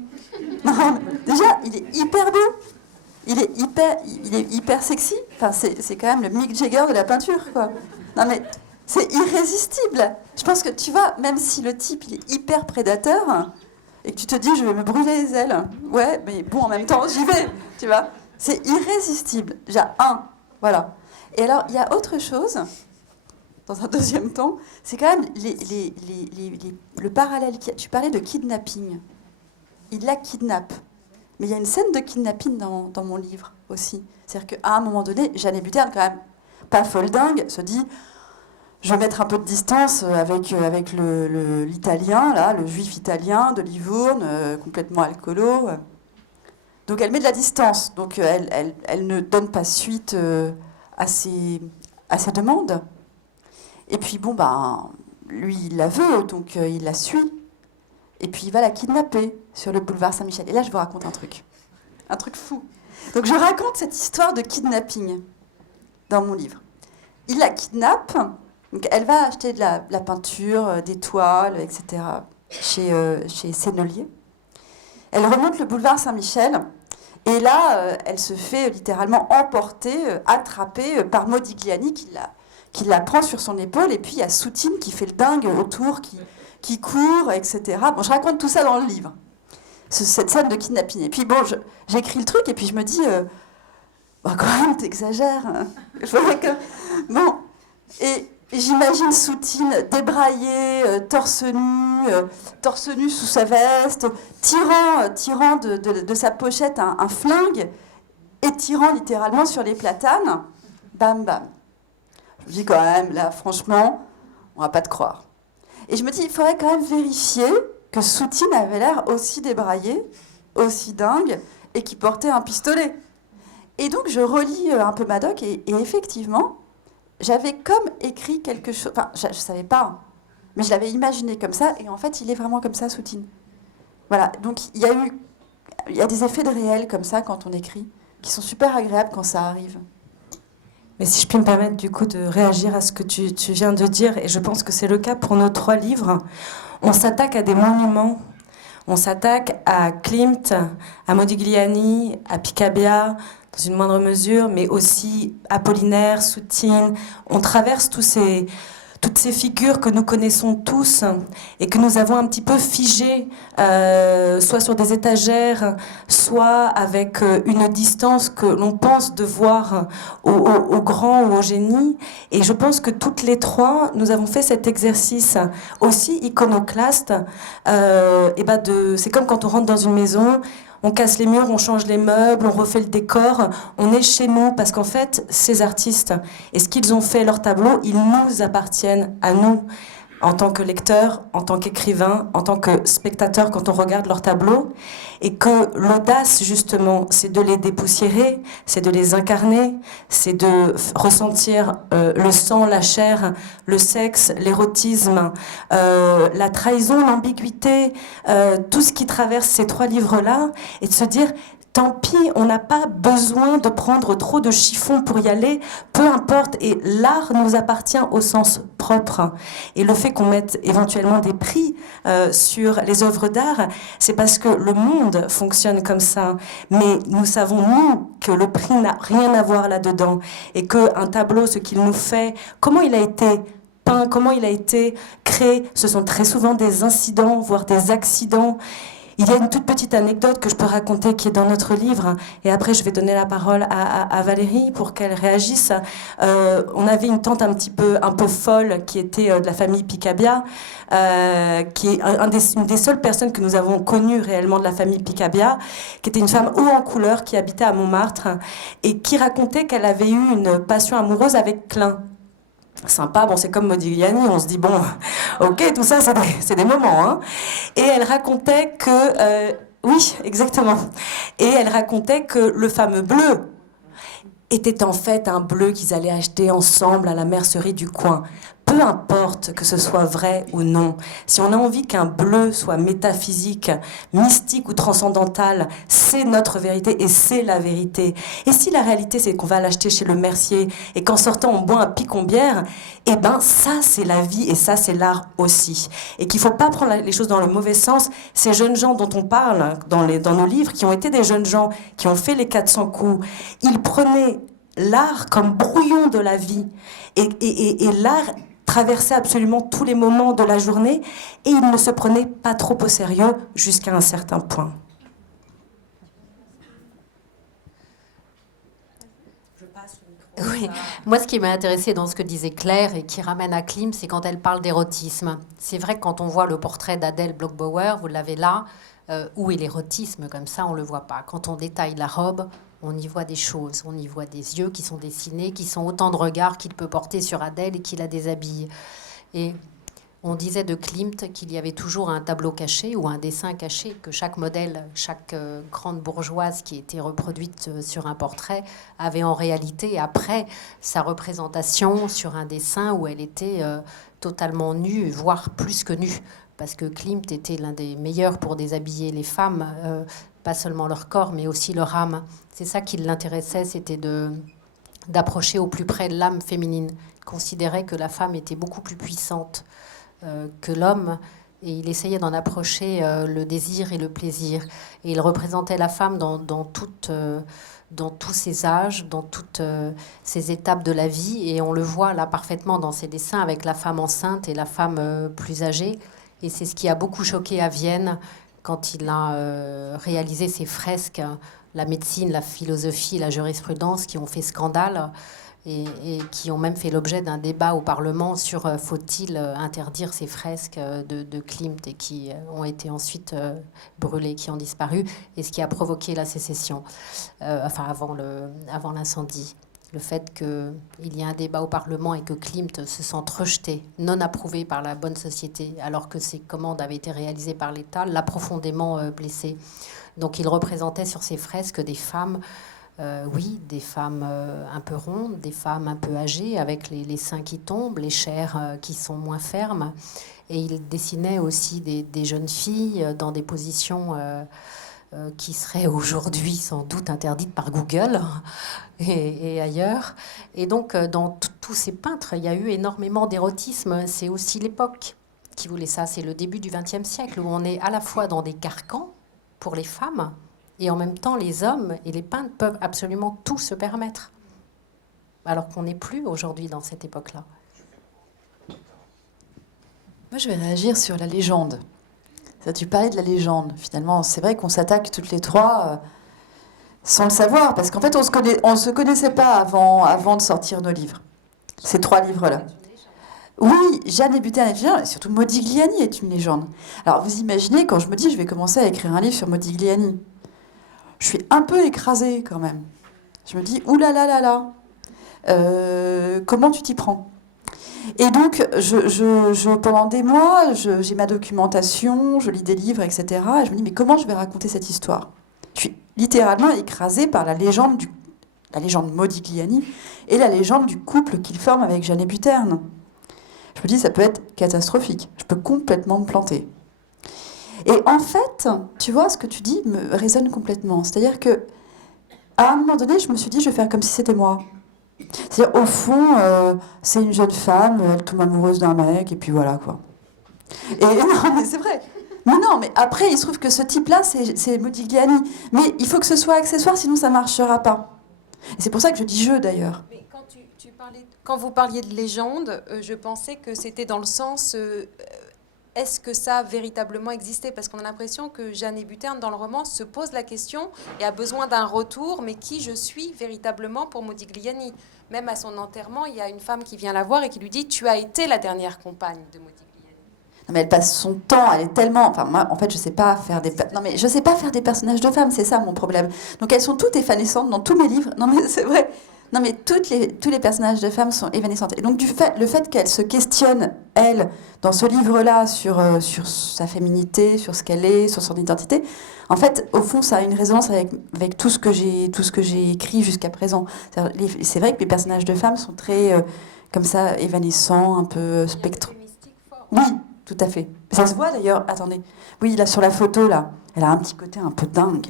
Non, déjà, il est hyper beau. Il est hyper sexy. Enfin, c'est quand même le Mick Jagger de la peinture, quoi. Non, mais c'est irrésistible. Je pense que, tu vois, même si le type, il est hyper prédateur, et que tu te dis, je vais me brûler les ailes. Ouais, mais bon, en même temps, j'y vais, tu vois. C'est irrésistible. Déjà, voilà. Et alors, il y a autre chose, dans un deuxième temps, c'est quand même le parallèle. Tu parlais de kidnapping. Il la kidnappe. Mais il y a une scène de kidnapping dans mon livre aussi. C'est-à-dire qu'à un moment donné, Jeanne Hébuterne, quand même pas folle dingue, se dit, je vais mettre un peu de distance avec l'italien, là, le juif italien de Livourne, complètement alcoolo. Donc elle met de la distance. Donc elle ne donne pas suite à ses demandes. Et puis bon, lui, il la veut, donc il la suit. Et puis il va la kidnapper sur le boulevard Saint-Michel. Et là, je vous raconte un truc fou. Donc je raconte cette histoire de kidnapping dans mon livre. Il la kidnappe, donc elle va acheter de la peinture, des toiles, etc. chez Sennelier. Elle remonte le boulevard Saint-Michel, et là, elle se fait littéralement emporter, attrapée par Modigliani qui la prend sur son épaule, et puis il y a Soutine qui fait le dingue autour, qui court, etc. Bon, je raconte tout ça dans le livre, cette scène de kidnapping. Et puis bon, j'écris le truc, et puis je me dis, quand même, t'exagères. Hein. Bon, et j'imagine Soutine débraillée, torse nu sous sa veste, tirant de sa pochette un flingue, et tirant littéralement sur les platanes. Bam, bam. Je me dis quand même, là, franchement, on va pas te croire. Et je me dis, il faudrait quand même vérifier que Soutine avait l'air aussi débraillée, aussi dingue, et qu'il portait un pistolet. Et donc, je relis un peu Madoc, et effectivement, j'avais comme écrit quelque chose... Enfin, je ne savais pas, mais je l'avais imaginé comme ça, et en fait, il est vraiment comme ça, Soutine. Voilà, donc il y a des effets de réel comme ça, quand on écrit, qui sont super agréables quand ça arrive. Mais si je puis me permettre du coup de réagir à ce que tu viens de dire, et je pense que c'est le cas pour nos 3 livres, on s'attaque à des monuments, on s'attaque à Klimt, à Modigliani, à Picabia, dans une moindre mesure, mais aussi Apollinaire, Soutine. On traverse toutes ces figures que nous connaissons tous et que nous avons un petit peu figées, soit sur des étagères, soit avec une distance que l'on pense devoir au grand ou au génie. Et je pense que toutes les 3, nous avons fait cet exercice aussi iconoclaste. C'est comme quand on rentre dans une maison, on casse les murs, on change les meubles, on refait le décor, on est chez nous, parce qu'en fait, ces artistes, et ce qu'ils ont fait, leurs tableaux, ils nous appartiennent à nous, en tant que lecteurs, en tant qu'écrivains, en tant que spectateurs, quand on regarde leurs tableaux, et que l'audace, justement, c'est de les dépoussiérer, c'est de les incarner, c'est de ressentir le sang, la chair, le sexe, l'érotisme, la trahison, l'ambiguïté, tout ce qui traverse ces 3 livres-là, et de se dire... Tant pis, on n'a pas besoin de prendre trop de chiffons pour y aller, peu importe. Et l'art nous appartient au sens propre. Et le fait qu'on mette éventuellement des prix sur les œuvres d'art, c'est parce que le monde fonctionne comme ça. Mais nous savons, nous, que le prix n'a rien à voir là-dedans. Et qu'un tableau, ce qu'il nous fait, comment il a été peint, comment il a été créé, ce sont très souvent des incidents, voire des accidents. Il y a une toute petite anecdote que je peux raconter qui est dans notre livre, et après je vais donner la parole à Valérie pour qu'elle réagisse. On avait une tante un peu folle qui était de la famille Picabia, qui est une des seules personnes que nous avons connues réellement de la famille Picabia, qui était une femme haut en couleur qui habitait à Montmartre et qui racontait qu'elle avait eu une passion amoureuse avec Klein. Sympa, bon, c'est comme Modigliani, on se dit, bon, ok, tout ça, c'est des moments. Hein. Et elle racontait que... oui, exactement. Et elle racontait que le fameux bleu était en fait un bleu qu'ils allaient acheter ensemble à la mercerie du coin. Peu importe que ce soit vrai ou non, si on a envie qu'un bleu soit métaphysique, mystique ou transcendantal, c'est notre vérité et c'est la vérité. Et si la réalité c'est qu'on va l'acheter chez le mercier et qu'en sortant on boit un picon-bière, eh ben ça c'est la vie et ça c'est l'art aussi. Et qu'il ne faut pas prendre les choses dans le mauvais sens. Ces jeunes gens dont on parle dans nos livres, qui ont été des jeunes gens qui ont fait les 400 coups, ils prenaient l'art comme brouillon de la vie. Et l'art traversait absolument tous les moments de la journée et il ne se prenait pas trop au sérieux jusqu'à un certain point. Oui, moi ce qui m'a intéressée dans ce que disait Claire et qui ramène à Klimt, c'est quand elle parle d'érotisme. C'est vrai que quand on voit le portrait d'Adèle Bloch-Bauer, vous l'avez là, où est l'érotisme, comme ça on ne le voit pas. Quand on détaille la robe, on y voit des choses, on y voit des yeux qui sont dessinés, qui sont autant de regards qu'il peut porter sur Adèle et qui la déshabille. Et on disait de Klimt qu'il y avait toujours un tableau caché ou un dessin caché, que chaque modèle, chaque grande bourgeoise qui était reproduite sur un portrait avait en réalité, après sa représentation sur un dessin où elle était totalement nue, voire plus que nue. Parce que Klimt était l'un des meilleurs pour déshabiller les femmes, pas seulement leur corps, mais aussi leur âme. C'est ça qui l'intéressait, c'était d'approcher au plus près de l'âme féminine. Il considérait que la femme était beaucoup plus puissante que l'homme, et il essayait d'en approcher le désir et le plaisir. Et il représentait la femme dans tous ses âges, dans toutes ses étapes de la vie, et on le voit là parfaitement dans ses dessins avec la femme enceinte et la femme plus âgée. Et c'est ce qui a beaucoup choqué à Vienne quand il a réalisé ses fresques, la médecine, la philosophie, la jurisprudence, qui ont fait scandale et qui ont même fait l'objet d'un débat au Parlement sur faut-il interdire ces fresques de Klimt, et qui ont été ensuite brûlées, qui ont disparu, et ce qui a provoqué la sécession, avant l'incendie. Le fait qu'il y ait un débat au Parlement et que Klimt se sente rejeté, non approuvé par la bonne société, alors que ses commandes avaient été réalisées par l'État, l'a profondément blessé. Donc il représentait sur ses fresques des femmes, des femmes un peu rondes, des femmes un peu âgées, avec les seins qui tombent, les chairs qui sont moins fermes. Et il dessinait aussi des jeunes filles dans des positions qui seraient aujourd'hui sans doute interdites par Google et ailleurs. Et donc, dans tous ces peintres, il y a eu énormément d'érotisme. C'est aussi l'époque qui voulait ça. C'est le début du XXe siècle, où on est à la fois dans des carcans pour les femmes, et en même temps, les hommes et les peintres peuvent absolument tout se permettre. Alors qu'on n'est plus aujourd'hui dans cette époque-là. Moi, je vais réagir sur la légende. Ça, tu parlais de la légende. Finalement, c'est vrai qu'on s'attaque toutes les trois sans le savoir, parce qu'en fait, on se connaissait pas avant de sortir nos livres. Ces trois livres-là. Oui, Jeanne et Butin est une légende, et surtout Modigliani est une légende. Alors, vous imaginez, quand je me dis je vais commencer à écrire un livre sur Modigliani, je suis un peu écrasée quand même. Je me dis, oulala, comment tu t'y prends ? Et donc, pendant des mois, j'ai ma documentation, je lis des livres, etc. Et je me dis, mais comment je vais raconter cette histoire ? Je suis littéralement écrasée par la légende Modigliani et la légende du couple qu'il forme avec Jeanne Buterne. Je me dis, ça peut être catastrophique. Je peux complètement me planter. Et en fait, tu vois, ce que tu dis me résonne complètement. C'est-à-dire que, à un moment donné, je me suis dit, je vais faire comme si c'était moi. C'est-à-dire, au fond, c'est une jeune femme, elle tombe amoureuse d'un mec, et puis voilà, quoi. Et non, mais c'est vrai. Mais non, mais après, il se trouve que ce type-là, c'est Modigliani. Mais il faut que ce soit accessoire, sinon ça ne marchera pas. Et c'est pour ça que je dis je, d'ailleurs. Mais quand vous parliez de légende, je pensais que c'était dans le sens est-ce que ça a véritablement existé? Parce qu'on a l'impression que Jeanne Hébuterne, dans le roman, se pose la question et a besoin d'un retour, mais qui je suis véritablement pour Modigliani? Même à son enterrement, il y a une femme qui vient la voir et qui lui dit « Tu as été la dernière compagne de Modigliani ». Non, mais elle passe son temps, elle est tellement... Enfin, moi, en fait, je sais pas faire des... Non, mais je sais pas faire des personnages de femmes, c'est ça mon problème. Donc, elles sont toutes évanescentes dans tous mes livres. Non, mais c'est vrai. Non, mais tous les personnages de femmes sont évanescentes. Et donc, le fait qu'elle se questionne, elle, dans ce livre-là, sur sa féminité, sur ce qu'elle est, sur son identité, en fait, au fond, ça a une résonance avec tout ce que j'ai écrit jusqu'à présent. C'est vrai que les personnages de femmes sont très, comme ça, évanescents, un peu spectraux. Oui, tout à fait. Ça se voit d'ailleurs, attendez. Oui, là, sur la photo, là, elle a un petit côté un peu dingue.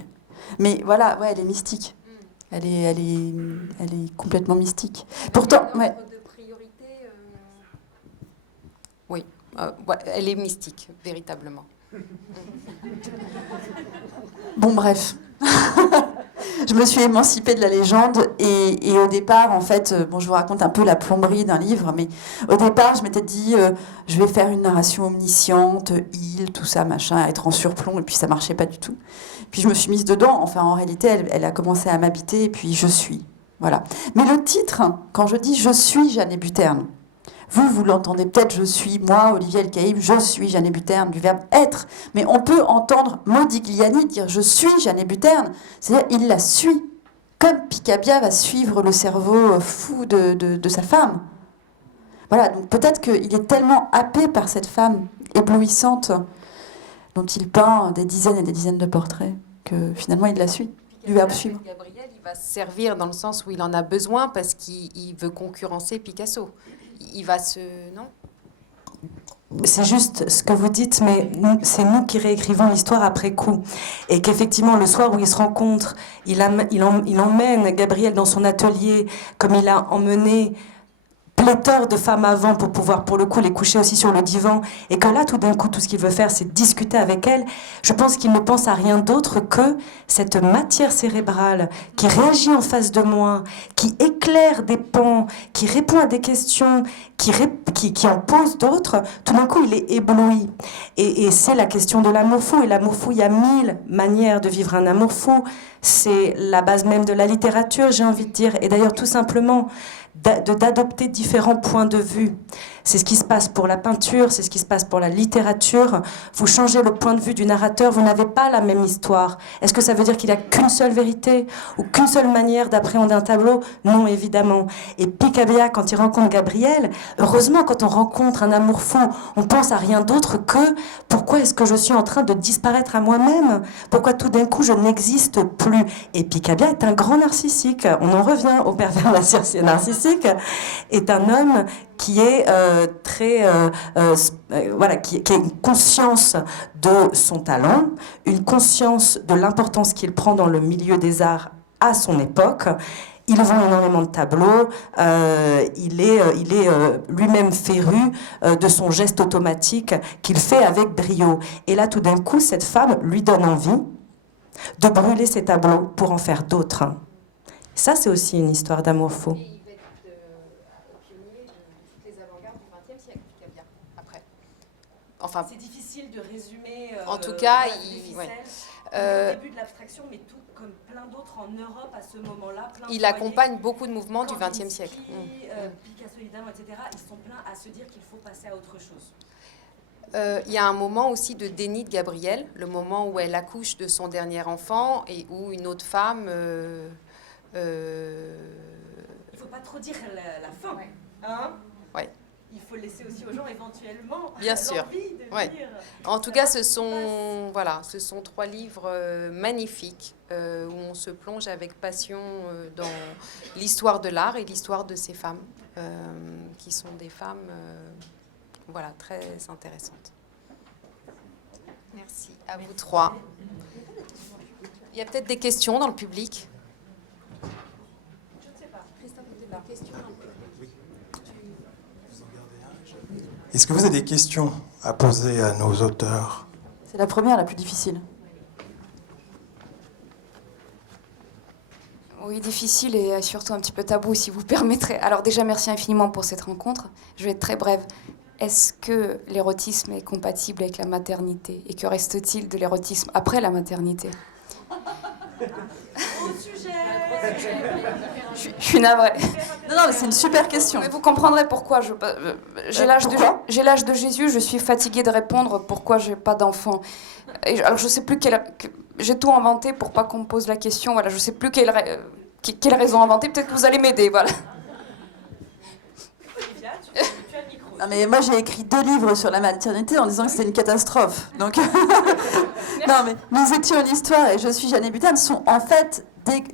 Mais voilà, ouais, elle est mystique. Elle est complètement mystique. Pourtant, ouais. De priorité, oui, ouais, elle est mystique, véritablement. Bon, bref. Je me suis émancipée de la légende et au départ, en fait, bon, je vous raconte un peu la plomberie d'un livre, mais au départ, je m'étais dit, je vais faire une narration omnisciente, île, tout ça, machin, être en surplomb, et puis ça marchait pas du tout. Puis je me suis mise dedans. Enfin, en réalité, elle a commencé à m'habiter, et puis je suis. Voilà. Mais le titre, quand je dis « Je suis Jeanne Hébuterne », vous l'entendez peut-être, je suis, moi, Olivier El-Kaïm, je suis Jeanne Hébuterne, du verbe être. Mais on peut entendre Modigliani dire « je suis Jeanne Hébuterne », c'est-à-dire il la suit, comme Picabia va suivre le cerveau fou de sa femme. Voilà, donc peut-être qu'il est tellement happé par cette femme éblouissante dont il peint des dizaines et des dizaines de portraits, que finalement il la suit, du verbe suivre. Gabriel, il va se servir dans le sens où il en a besoin parce qu'il veut concurrencer Picasso. Il va se... Non ? C'est juste ce que vous dites, mais c'est nous qui réécrivons l'histoire après coup. Et qu'effectivement, le soir où ils se rencontrent, il emmène Gabriel dans son atelier, comme il a emmené pléthore de femmes avant pour pouvoir, pour le coup, les coucher aussi sur le divan, et que là, tout d'un coup, tout ce qu'il veut faire, c'est discuter avec elles. Je pense qu'il ne pense à rien d'autre que cette matière cérébrale qui réagit en face de moi, qui éclaire des pans, qui répond à des questions, qui en pose d'autres. Tout d'un coup, il est ébloui. Et c'est la question de l'amour fou. Et l'amour fou, il y a 1000 manières de vivre un amour fou. C'est la base même de la littérature, j'ai envie de dire. Et d'ailleurs, tout simplement, d'adopter différents points de vue. C'est ce qui se passe pour la peinture, c'est ce qui se passe pour la littérature. Vous changez le point de vue du narrateur, vous n'avez pas la même histoire. Est-ce que ça veut dire qu'il n'y a qu'une seule vérité ou qu'une seule manière d'appréhender un tableau? Non, évidemment. Et Picabia, quand il rencontre Gabriel, heureusement, quand on rencontre un amour fou, on pense à rien d'autre que pourquoi est-ce que je suis en train de disparaître à moi-même? Pourquoi tout d'un coup je n'existe plus? Et Picabia est un grand narcissique. On en revient au pervers narcissique, est un homme qui est qui a une conscience de son talent, une conscience de l'importance qu'il prend dans le milieu des arts à son époque. Il vend énormément de tableaux, il est lui-même féru de son geste automatique qu'il fait avec brio. Et là, tout d'un coup, cette femme lui donne envie de brûler ses tableaux pour en faire d'autres. Ça, c'est aussi une histoire d'amour fou. Enfin, c'est difficile de résumer. En tout cas, le début de l'abstraction, mais tout comme plein d'autres en Europe à ce moment-là. Il accompagne beaucoup de mouvements du XXe siècle. Picasso, évidemment, etc. Ils sont pleins à se dire qu'il faut passer à autre chose. Il y a un moment aussi de déni de Gabrielle, le moment où elle accouche de son dernier enfant et où une autre femme... Il ne faut pas trop dire la fin. Hein? Ouais. Il faut laisser aussi aux gens éventuellement bien sûr. l'envie de lire. En tout cas, ce sont 3 livres magnifiques où on se plonge avec passion dans l'histoire de l'art et l'histoire de ces femmes, qui sont des femmes très intéressantes. Merci à vous 3. Il y a peut-être des questions dans le public? Je ne sais pas. Christophe, peut-être des questions dans le public? Est-ce que vous avez des questions à poser à nos auteurs? C'est la première, la plus difficile. Oui, difficile et surtout un petit peu tabou, si vous permettrez. Alors déjà, merci infiniment pour cette rencontre. Je vais être très brève. est-ce que l'érotisme est compatible avec la maternité? Et que reste-t-il de l'érotisme après la maternité? Je suis navrée. Non, mais c'est une super question. Mais vous comprendrez pourquoi j'ai l'âge de Jésus, je suis fatiguée de répondre pourquoi j'ai pas d'enfant. Alors je sais plus j'ai tout inventé pour pas qu'on me pose la question. Voilà, je sais plus quelle raison inventer. Peut-être que vous allez m'aider. Voilà. Non, mais moi j'ai écrit 2 livres sur la maternité en disant que c'était une catastrophe. Donc, non, mais Nous étions une histoire et Je suis Jeanne Butane sont en fait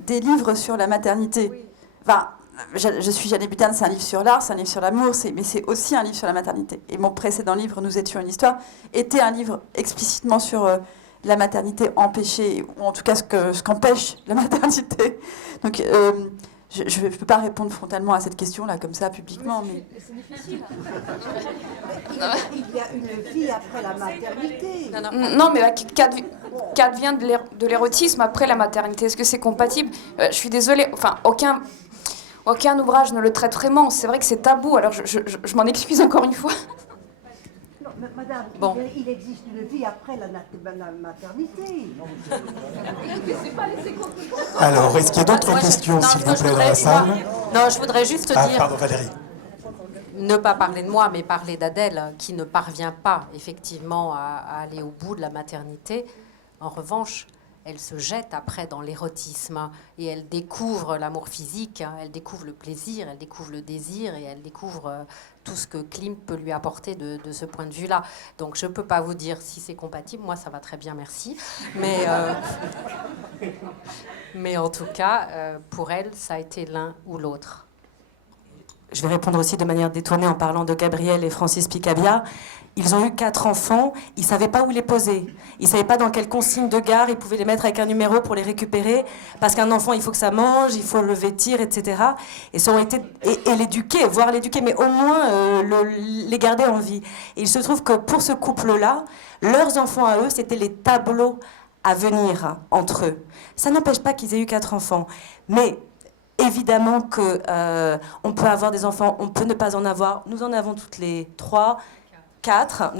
des livres sur la maternité. Enfin, Je suis Jeanne Butane, c'est un livre sur l'art, c'est un livre sur l'amour, mais c'est aussi un livre sur la maternité. Et mon précédent livre, Nous étions une histoire, était un livre explicitement sur la maternité empêchée, ou en tout cas ce qu'empêche la maternité. Donc, je ne peux pas répondre frontalement à cette question-là, comme ça, publiquement. Mais... C'est difficile. Il y a une vie après la maternité. Non, mais qu'advient de l'érotisme après la maternité? Est-ce que c'est compatible? Je suis désolée, enfin, aucun ouvrage ne le traite vraiment. C'est vrai que c'est tabou, alors je m'en excuse encore une fois. Non, mais madame, bon. Il existe une vie après la maternité. Alors, est-ce qu'il y a d'autres questions, s'il vous plaît, dans la salle? Non, je voudrais juste dire... Pardon, Valérie. Ne pas parler de moi, mais parler d'Adèle, qui ne parvient pas, effectivement, à aller au bout de la maternité. En revanche, elle se jette après dans l'érotisme et elle découvre l'amour physique, elle découvre le plaisir, elle découvre le désir et elle découvre tout ce que Klimt peut lui apporter de ce point de vue-là. Donc je ne peux pas vous dire si c'est compatible, moi ça va très bien, merci. Mais en tout cas, pour elle, ça a été l'un ou l'autre. Je vais répondre aussi de manière détournée en parlant de Gabriel et Francis Picabia. Ils ont eu 4 enfants, ils ne savaient pas où les poser. Ils ne savaient pas dans quelle consigne de gare ils pouvaient les mettre avec un numéro pour les récupérer. Parce qu'un enfant, il faut que ça mange, il faut le vêtir, etc. Et l'éduquer, voire l'éduquer, mais au moins les garder en vie. Et il se trouve que pour ce couple-là, leurs enfants à eux, c'était les tableaux à venir entre eux. Ça n'empêche pas qu'ils aient eu 4 enfants. Mais... évidemment qu'on peut avoir des enfants, on peut ne pas en avoir. Nous en avons toutes les 3, 4.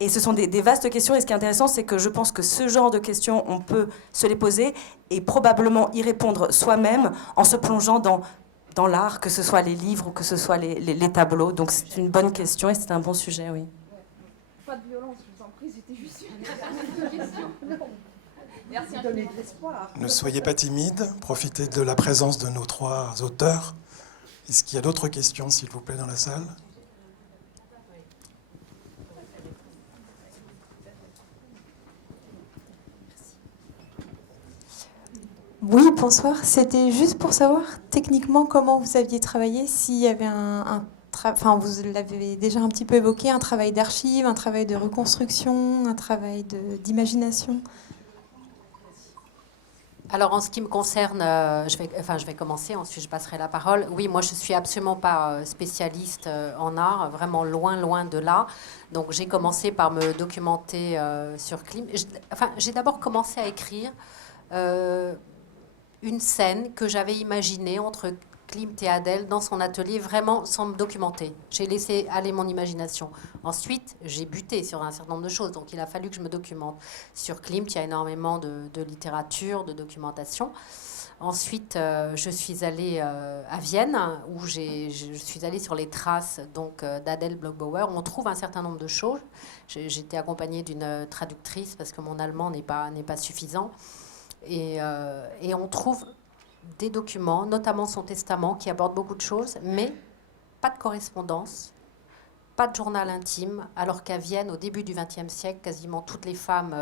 Et ce sont des vastes questions. Et ce qui est intéressant, c'est que je pense que ce genre de questions, on peut se les poser et probablement y répondre soi-même en se plongeant dans l'art, que ce soit les livres ou que ce soit les tableaux. Donc c'est une bonne question et c'est un bon sujet, oui. Pas de violence, je vous en prie, c'était juste une question. Merci. Donner de l'espoir. Ne soyez pas timide, profitez de la présence de nos 3 auteurs. Est-ce qu'il y a d'autres questions, s'il vous plaît, dans la salle? Oui, bonsoir. C'était juste pour savoir techniquement comment vous aviez travaillé, s'il y avait enfin, vous l'avez déjà un petit peu évoqué, un travail d'archive, un travail de reconstruction, un travail d'imagination. Alors en ce qui me concerne, je vais commencer, ensuite je passerai la parole. Oui, moi je ne suis absolument pas spécialiste en art, vraiment loin de là. Donc j'ai commencé par me documenter sur Klimt. J'ai d'abord commencé à écrire une scène que j'avais imaginée entre Klimt et Adèle dans son atelier, vraiment sans me documenter. J'ai laissé aller mon imagination. Ensuite, j'ai buté sur un certain nombre de choses, donc il a fallu que je me documente. Sur Klimt, il y a énormément de littérature, de documentation. Ensuite, je suis allée à Vienne, où je suis allée sur les traces d'Adèle Bloch-Bauer, où on trouve un certain nombre de choses. J'étais accompagnée d'une traductrice, parce que mon allemand n'est pas suffisant. Et on trouve des documents, notamment son testament, qui aborde beaucoup de choses, mais pas de correspondance, pas de journal intime, alors qu'à Vienne, au début du XXe siècle, quasiment toutes les femmes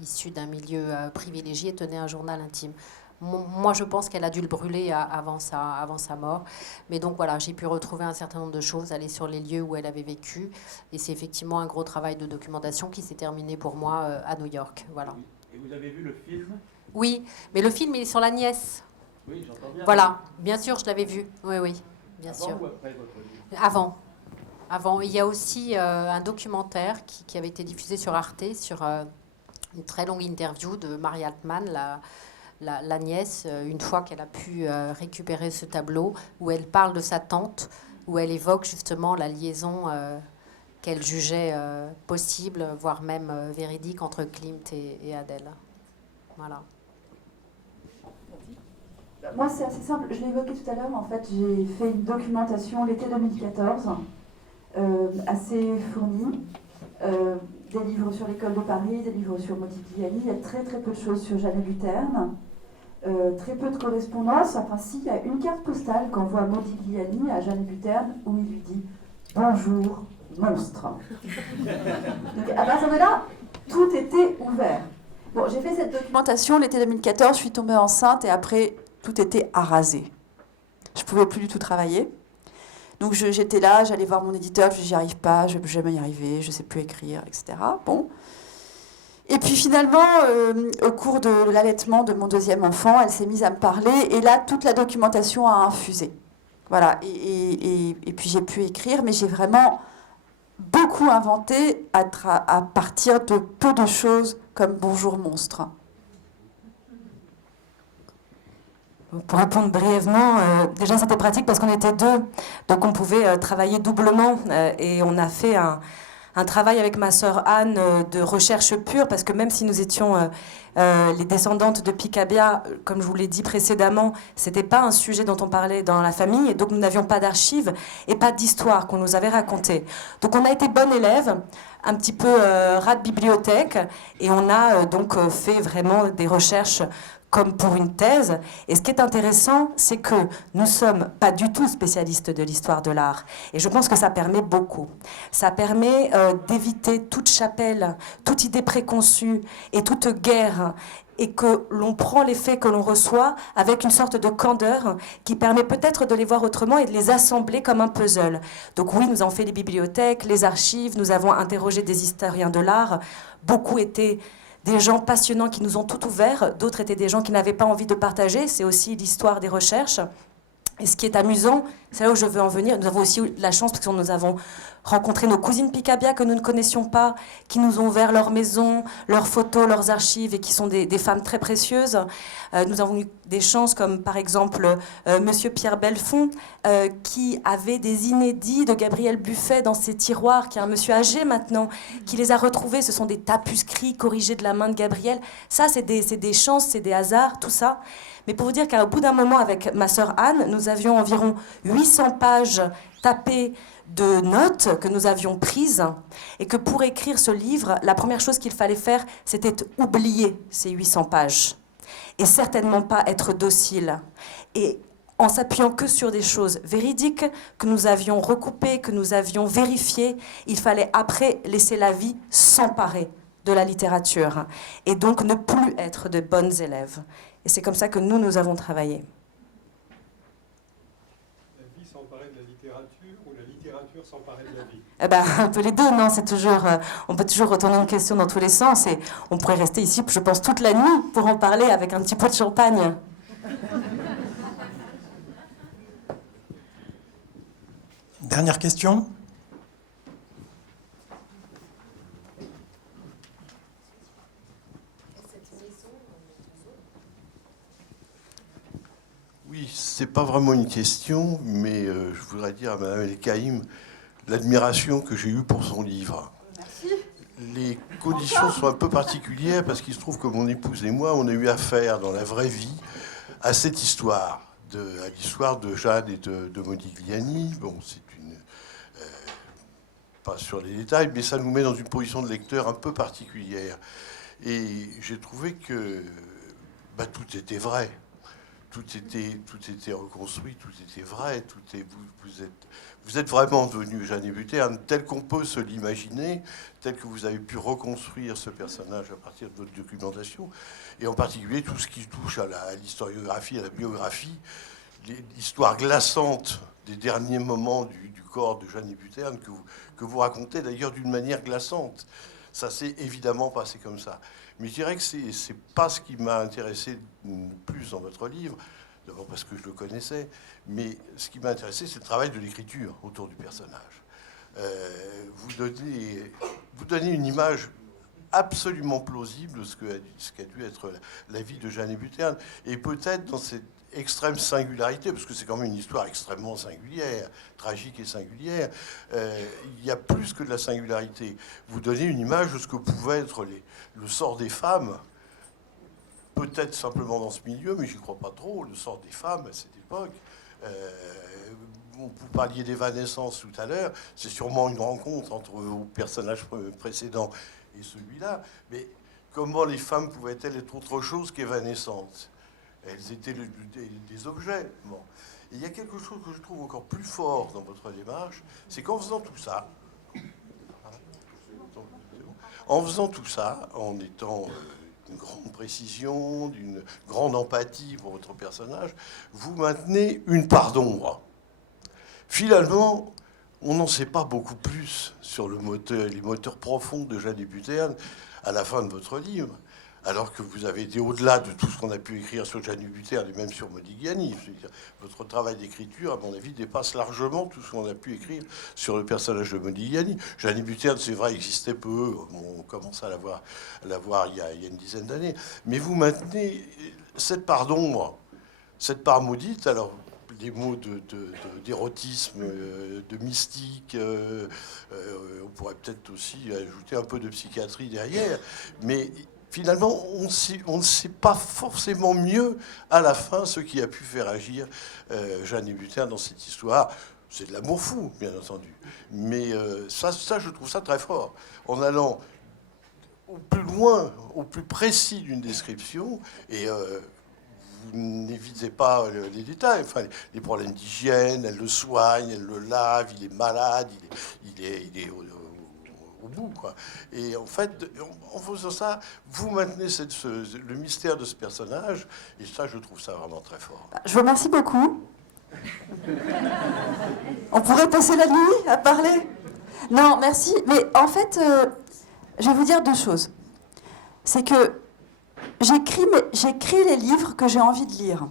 issues d'un milieu privilégié tenaient un journal intime. Moi, je pense qu'elle a dû le brûler avant sa mort. Mais donc voilà, j'ai pu retrouver un certain nombre de choses, aller sur les lieux où elle avait vécu. Et c'est effectivement un gros travail de documentation qui s'est terminé pour moi à New York. Voilà. Et vous avez vu le film? Oui, mais le film, il est sur la nièce. Oui, j'entends bien. Voilà, bien sûr, je l'avais vu. Oui, bien sûr. Avant ou après votre livre? Avant. Il y a aussi un documentaire qui avait été diffusé sur Arte, sur une très longue interview de Marie Altman, la nièce, une fois qu'elle a pu récupérer ce tableau, où elle parle de sa tante, où elle évoque justement la liaison qu'elle jugeait possible, voire même véridique, entre Klimt et Adèle. Voilà. Moi, c'est assez simple. Je l'ai évoqué tout à l'heure, mais en fait, j'ai fait une documentation l'été 2014, assez fournie. Des livres sur l'école de Paris, des livres sur Modigliani. Il y a très très peu de choses sur Jeanne Luterne. Très peu de correspondance. Enfin, si, il y a une carte postale qu'envoie Modigliani à Jeanne Luterne où il lui dit « Bonjour, monstre ». Donc, à partir de là, tout était ouvert. Bon, j'ai fait cette documentation l'été 2014, je suis tombée enceinte et après, tout était arasé. Je ne pouvais plus du tout travailler. Donc j'étais là, j'allais voir mon éditeur, je lui dis j'y arrive pas, je ne vais jamais y arriver, je ne sais plus écrire, etc. Bon. Et puis finalement, au cours de l'allaitement de mon deuxième enfant, elle s'est mise à me parler et là, toute la documentation a infusé. Voilà, et puis j'ai pu écrire, mais j'ai vraiment beaucoup inventé à partir de peu de choses comme Bonjour monstre. Pour répondre brièvement, déjà c'était pratique parce qu'on était deux, donc on pouvait travailler doublement et on a fait un travail avec ma sœur Anne de recherche pure parce que même si nous étions les descendantes de Picabia, comme je vous l'ai dit précédemment, c'était pas un sujet dont on parlait dans la famille et donc nous n'avions pas d'archives et pas d'histoire qu'on nous avait racontée. Donc on a été bonne élève, un petit peu rat de bibliothèque et on a donc fait vraiment des recherches comme pour une thèse. Et ce qui est intéressant, c'est que nous ne sommes pas du tout spécialistes de l'histoire de l'art. Et je pense que ça permet beaucoup. Ça permet d'éviter toute chapelle, toute idée préconçue et toute guerre. Et que l'on prend les faits que l'on reçoit avec une sorte de candeur qui permet peut-être de les voir autrement et de les assembler comme un puzzle. Donc oui, nous avons fait les bibliothèques, les archives, nous avons interrogé des historiens de l'art. Beaucoup étaient des gens passionnants qui nous ont tout ouvert, d'autres étaient des gens qui n'avaient pas envie de partager. C'est aussi l'histoire des recherches. Et ce qui est amusant, c'est là où je veux en venir. Nous avons aussi eu la chance, parce que nous avons rencontré nos cousines Picabia que nous ne connaissions pas, qui nous ont ouvert leur maison, leurs photos, leurs archives, et qui sont des femmes très précieuses. Nous avons eu des chances, comme par exemple Monsieur Pierre Belfond, qui avait des inédits de Gabriel Buffet dans ses tiroirs, qui est un monsieur âgé maintenant, qui les a retrouvés. Ce sont des tapuscrits corrigés de la main de Gabriel. Ça, c'est des chances, c'est des hasards, tout ça. Mais pour vous dire qu'au bout d'un moment, avec ma sœur Anne, nous avions environ 800 pages tapées de notes que nous avions prises et que pour écrire ce livre, la première chose qu'il fallait faire, c'était oublier ces 800 pages et certainement pas être docile. Et en s'appuyant que sur des choses véridiques que nous avions recoupées, que nous avions vérifiées, il fallait après laisser la vie s'emparer de la littérature et donc ne plus être de bonnes élèves. Et c'est comme ça que nous avons travaillé. La vie s'emparer de la littérature ou la littérature s'emparer de la vie? Eh ben, un peu les deux, non, c'est toujours, on peut toujours retourner une question dans tous les sens et on pourrait rester ici, je pense, toute la nuit pour en parler avec un petit peu de champagne. Dernière question. Oui, c'est pas vraiment une question, mais je voudrais dire à Mme El Kaïm l'admiration que j'ai eue pour son livre. Merci. Les conditions sont un peu particulières parce qu'il se trouve que mon épouse et moi, on a eu affaire dans la vraie vie à cette histoire, à l'histoire de Jeanne et de Modigliani. Bon, c'est une... pas sur les détails, mais ça nous met dans une position de lecteur un peu particulière. Et j'ai trouvé que tout était vrai. Tout était reconstruit, tout était vrai, vous êtes vraiment devenu Jeanne Luterne tel qu'on peut se l'imaginer, tel que vous avez pu reconstruire ce personnage à partir de votre documentation, et en particulier tout ce qui touche à l'historiographie, à la biographie, l'histoire glaçante des derniers moments du corps de Jeanne Luterne que vous racontez d'ailleurs d'une manière glaçante. Ça s'est évidemment passé comme ça. Mais je dirais que c'est pas ce qui m'a intéressé le plus dans votre livre, d'abord parce que je le connaissais, mais ce qui m'a intéressé, c'est le travail de l'écriture autour du personnage. Vous donnez une image absolument plausible ce qu'a dû être la vie de Jeanne Hébuterne. Et peut-être dans cette extrême singularité, parce que c'est quand même une histoire extrêmement singulière, tragique et singulière, il y a plus que de la singularité. Vous donnez une image de ce que pouvait être le sort des femmes, peut-être simplement dans ce milieu, mais j'y crois pas trop, le sort des femmes à cette époque. Vous parliez d'évanescence tout à l'heure, c'est sûrement une rencontre entre vos personnages précédents et celui-là, mais comment les femmes pouvaient-elles être autre chose qu'évanescentes? Elles étaient des objets. Bon. Et il y a quelque chose que je trouve encore plus fort dans votre démarche, c'est qu'en faisant tout ça, en étant d'une grande précision, d'une grande empathie pour votre personnage, vous maintenez une part d'ombre. Finalement, on n'en sait pas beaucoup plus sur les moteurs profonds de Jeanne Hébuterne à la fin de votre livre, alors que vous avez été au-delà de tout ce qu'on a pu écrire sur Jeanne Hébuterne et même sur Modigliani. Votre travail d'écriture, à mon avis, dépasse largement tout ce qu'on a pu écrire sur le personnage de Modigliani. Jeanne Hébuterne, c'est vrai, existait peu. On commence à la voir il y a une dizaine d'années. Mais vous maintenez cette part d'ombre, cette part maudite. Alors, des mots d'érotisme, de mystique, on pourrait peut-être aussi ajouter un peu de psychiatrie derrière, mais finalement, on ne sait pas forcément mieux à la fin ce qui a pu faire agir Jeanne Hébuterne dans cette histoire. C'est de l'amour fou, bien entendu, mais ça, je trouve ça très fort. En allant au plus loin, au plus précis d'une description, et vous n'évitez pas les détails, enfin, les problèmes d'hygiène, elle le soigne, elle le lave, il est malade, il est au bout, quoi. Et en fait, en faisant ça, vous maintenez le mystère de ce personnage, et ça, je trouve ça vraiment très fort. Je vous remercie beaucoup. On pourrait passer la nuit à parler. Non, merci. Mais en fait, je vais vous dire deux choses. C'est que j'écris les livres que j'ai envie de lire.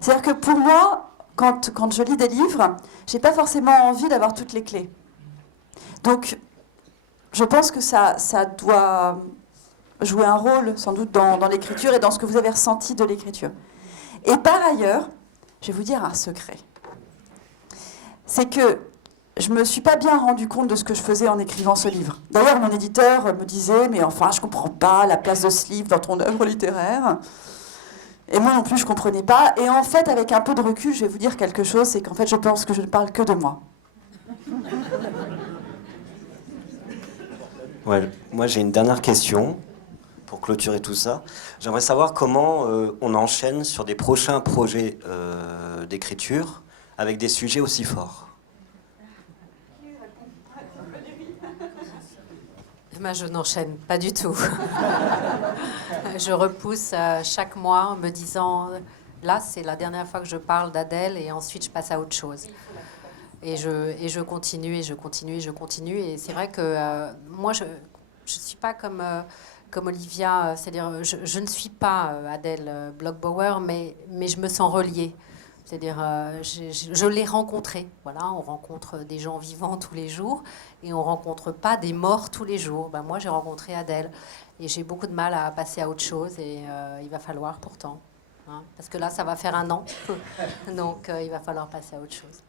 C'est-à-dire que pour moi, quand je lis des livres, j'ai pas forcément envie d'avoir toutes les clés. Donc, je pense que ça doit jouer un rôle, sans doute, dans l'écriture et dans ce que vous avez ressenti de l'écriture. Et par ailleurs, je vais vous dire un secret. C'est que je ne me suis pas bien rendu compte de ce que je faisais en écrivant ce livre. D'ailleurs, mon éditeur me disait « Mais enfin, je ne comprends pas la place de ce livre dans ton œuvre littéraire. » Et moi non plus, je ne comprenais pas. Et en fait, avec un peu de recul, je vais vous dire quelque chose, c'est qu'en fait, je pense que je ne parle que de moi. Ouais, moi, j'ai une dernière question pour clôturer tout ça. J'aimerais savoir comment on enchaîne sur des prochains projets d'écriture avec des sujets aussi forts. Moi, je n'enchaîne pas du tout. Je repousse chaque mois en me disant, là, c'est la dernière fois que je parle d'Adèle et ensuite je passe à autre chose. Et je continue, et je continue, et je continue. Et c'est vrai que moi, je ne suis pas comme Olivia, c'est-à-dire je ne suis pas Adèle Bloch-Bauer, mais je me sens reliée. C'est-à-dire, je l'ai rencontré. Voilà, on rencontre des gens vivants tous les jours et on rencontre pas des morts tous les jours. Ben, moi, j'ai rencontré Adèle et j'ai beaucoup de mal à passer à autre chose et il va falloir pourtant. Hein, parce que là, ça va faire 1 an. Donc, il va falloir passer à autre chose.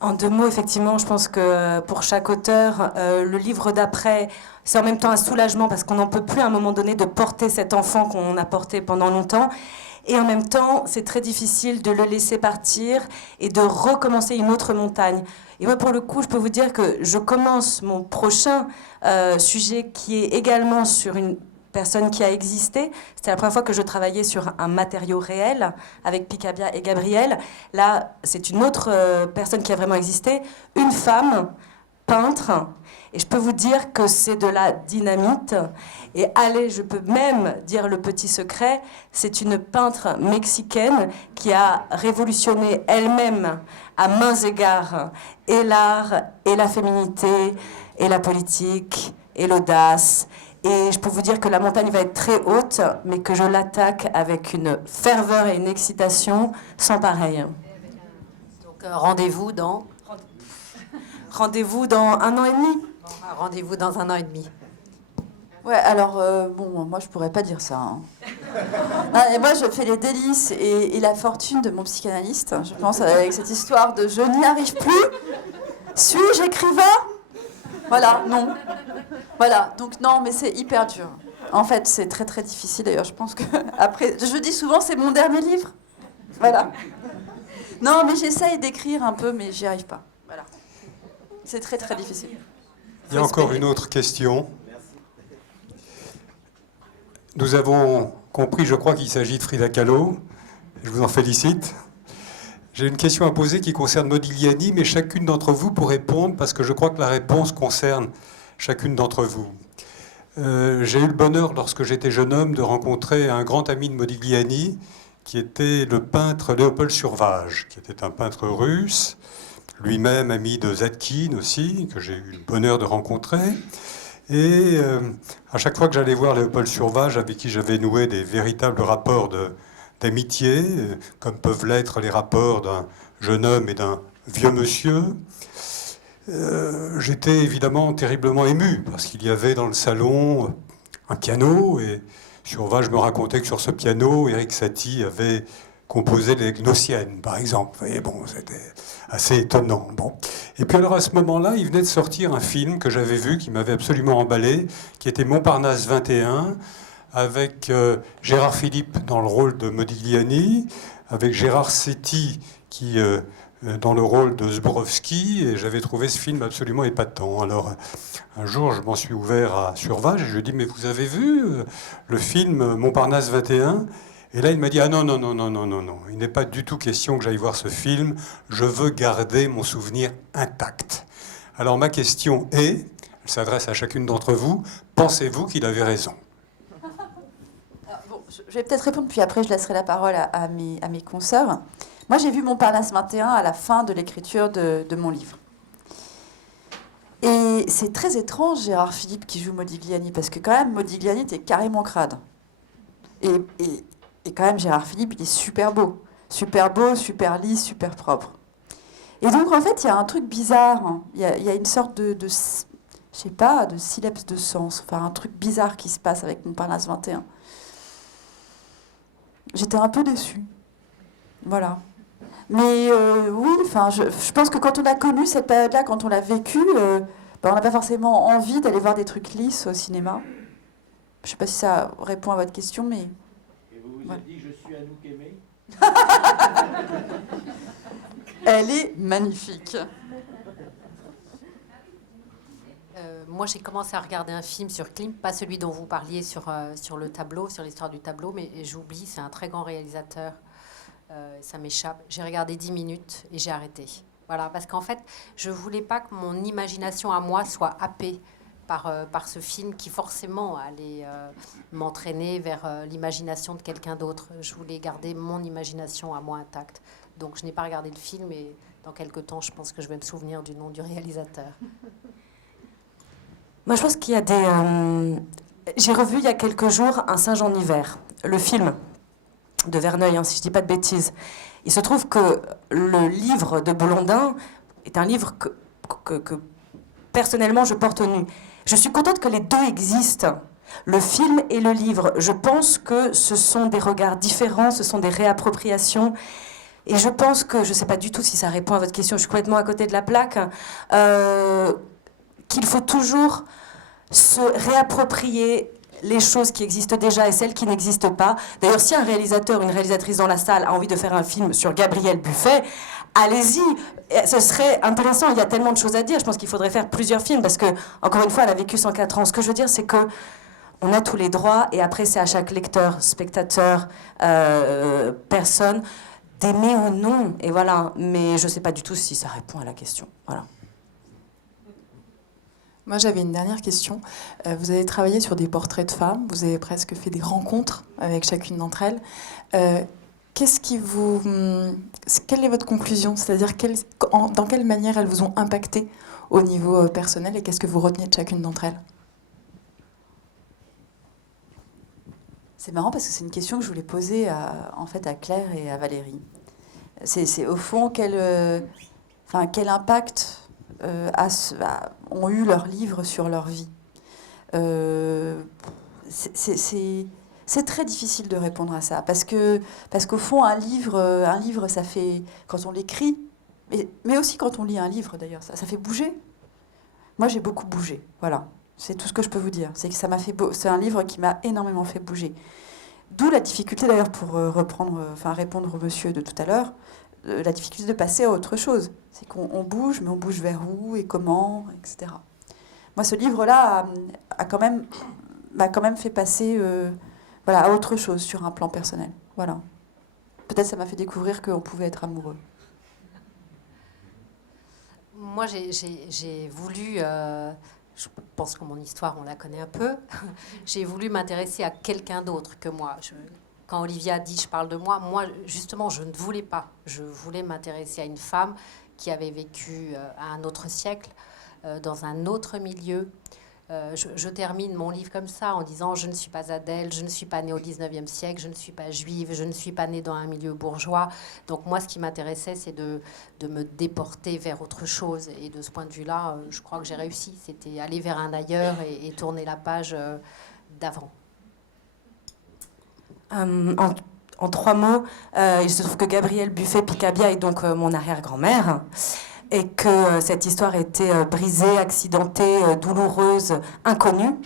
En 2 mots, effectivement, je pense que pour chaque auteur, le livre d'après, c'est en même temps un soulagement parce qu'on n'en peut plus à un moment donné de porter cet enfant qu'on a porté pendant longtemps. Et en même temps, c'est très difficile de le laisser partir et de recommencer une autre montagne. Et moi, pour le coup, je peux vous dire que je commence mon prochain sujet qui est également sur une personne qui a existé. C'était la première fois que je travaillais sur un matériau réel avec Picabia et Gabriel. Là, c'est une autre personne qui a vraiment existé, une femme, peintre. Et je peux vous dire que c'est de la dynamite. Et allez, je peux même dire le petit secret, c'est une peintre mexicaine qui a révolutionné elle-même à mains égards et l'art, et la féminité, et la politique, et l'audace. Et je peux vous dire que la montagne va être très haute, mais que je l'attaque avec une ferveur et une excitation sans pareil. Donc rendez-vous dans 1 an et demi. Rendez-vous dans 1 an et demi. Ouais, alors, bon, moi, je pourrais pas dire ça. Hein. Non, et moi, je fais les délices et la fortune de mon psychanalyste. Je pense avec cette histoire de je n'y arrive plus. Suis-je écrivain? Voilà, non. Voilà, donc non, mais c'est hyper dur. En fait, c'est très, très difficile. D'ailleurs, je pense que après, je dis souvent, c'est mon dernier livre. Voilà. Non, mais j'essaye d'écrire un peu, mais j'y arrive pas. Voilà. C'est très, très difficile. Il y a encore une autre question. Nous avons compris, je crois, qu'il s'agit de Frida Kahlo. Je vous en félicite. J'ai une question à poser qui concerne Modigliani, mais chacune d'entre vous pour répondre, parce que je crois que la réponse concerne chacune d'entre vous. J'ai eu le bonheur, lorsque j'étais jeune homme, de rencontrer un grand ami de Modigliani, qui était le peintre Léopold Survage, qui était un peintre russe, lui-même ami de Zadkine aussi, que j'ai eu le bonheur de rencontrer. Et à chaque fois que j'allais voir Léopold Survage, avec qui j'avais noué des véritables rapports d'amitié, comme peuvent l'être les rapports d'un jeune homme et d'un vieux monsieur, j'étais évidemment terriblement ému, parce qu'il y avait dans le salon un piano, et Survage me racontait que sur ce piano, Erik Satie avait composé les Gnossiennes, par exemple. Vous voyez, bon, c'était assez étonnant. Bon. Et puis alors à ce moment-là, il venait de sortir un film que j'avais vu, qui m'avait absolument emballé, qui était Montparnasse 21, avec Gérard Philippe dans le rôle de Modigliani, avec Gérard Setti qui dans le rôle de Zborowski, et j'avais trouvé ce film absolument épatant. Alors un jour, je m'en suis ouvert à Survage, et je lui ai dit, mais vous avez vu le film Montparnasse 21 ? Et là, il m'a dit, ah non, non, non, non, non, non, non, il n'est pas du tout question que j'aille voir ce film, je veux garder mon souvenir intact. Alors ma question est, elle s'adresse à chacune d'entre vous, pensez-vous qu'il avait raison ? Bon, je vais peut-être répondre, puis après je laisserai la parole à mes consoeurs. Moi, j'ai vu Montparnasse 21 à la fin de l'écriture de mon livre. Et c'est très étrange, Gérard Philippe qui joue Modigliani, parce que quand même, Modigliani était carrément crade. Et quand même, Gérard Philippe, il est super beau, super lisse, super propre. Et donc, en fait, il y a un truc bizarre. Hein. Il y a une sorte de je sais pas, de syllabus de sens. Enfin, un truc bizarre qui se passe avec Montparnasse 21. J'étais un peu déçue. Voilà. Mais oui, enfin, je pense que quand on a connu cette période-là, quand on l'a vécue, on n'a pas forcément envie d'aller voir des trucs lisses au cinéma. Je ne sais pas si ça répond à votre question, mais... Et vous vous êtes dit, je suis Anouk Aimée ? Elle est magnifique. Moi, j'ai commencé à regarder un film sur Klimt, pas celui dont vous parliez sur le tableau, sur l'histoire du tableau, mais j'oublie, c'est un très grand réalisateur. Ça m'échappe. J'ai regardé 10 minutes et j'ai arrêté. Voilà, parce qu'en fait, je voulais pas que mon imagination à moi soit happée par ce film qui forcément allait m'entraîner vers l'imagination de quelqu'un d'autre. Je voulais garder mon imagination à moi intacte. Donc je n'ai pas regardé le film et dans quelques temps, je pense que je vais me souvenir du nom du réalisateur. Moi, je pense qu'il y a des... J'ai revu il y a quelques jours Un singe en hiver, le film de Verneuil, hein, si je ne dis pas de bêtises. Il se trouve que le livre de Blondin est un livre que personnellement, je porte au nu. Je suis contente que les deux existent, le film et le livre. Je pense que ce sont des regards différents, ce sont des réappropriations. Et je pense que, je ne sais pas du tout si ça répond à votre question, je suis complètement à côté de la plaque, qu'il faut toujours se réapproprier les choses qui existent déjà et celles qui n'existent pas. D'ailleurs, si un réalisateur, une réalisatrice dans la salle a envie de faire un film sur Gabriel Buffet, allez-y, ce serait intéressant, il y a tellement de choses à dire. Je pense qu'il faudrait faire plusieurs films parce que, encore une fois, elle a vécu 104 ans. Ce que je veux dire, c'est que on a tous les droits et après, c'est à chaque lecteur, spectateur, personne d'aimer ou non. Et voilà, mais je ne sais pas du tout si ça répond à la question. Voilà. Moi, j'avais une dernière question. Vous avez travaillé sur des portraits de femmes, vous avez presque fait des rencontres avec chacune d'entre elles. Quelle est votre conclusion ? C'est-à-dire, dans quelle manière elles vous ont impacté au niveau personnel et qu'est-ce que vous retenez de chacune d'entre elles ? C'est marrant parce que c'est une question que je voulais poser à Claire et à Valérie. C'est au fond quel impact ont eu leur livre sur leur vie. C'est très difficile de répondre à ça, parce qu'au fond, un livre, ça fait, quand on l'écrit, mais aussi quand on lit un livre d'ailleurs, ça fait bouger. Moi, j'ai beaucoup bougé, voilà. C'est tout ce que je peux vous dire. C'est que c'est un livre qui m'a énormément fait bouger. D'où la difficulté d'ailleurs pour répondre au monsieur de tout à l'heure, la difficulté de passer à autre chose. C'est qu'on bouge, mais on bouge vers où et comment, etc. Moi, ce livre-là m'a quand même fait passer à autre chose sur un plan personnel. Voilà. Peut-être ça m'a fait découvrir qu'on pouvait être amoureux. Moi, j'ai voulu, je pense que mon histoire, on la connaît un peu, j'ai voulu m'intéresser à quelqu'un d'autre que moi. Quand Olivia dit « je parle de moi », moi, justement, je ne voulais pas. Je voulais m'intéresser à une femme qui avait vécu à un autre siècle, dans un autre milieu. Je termine mon livre comme ça, en disant « je ne suis pas Adèle, je ne suis pas née au 19e siècle, je ne suis pas juive, je ne suis pas née dans un milieu bourgeois ». Donc moi, ce qui m'intéressait, c'est de me déporter vers autre chose. Et de ce point de vue-là, je crois que j'ai réussi. C'était aller vers un ailleurs et tourner la page d'avant. En 3 mots, il se trouve que Gabrielle Buffet-Picabia est donc mon arrière-grand-mère, et que cette histoire était brisée, accidentée, douloureuse, inconnue.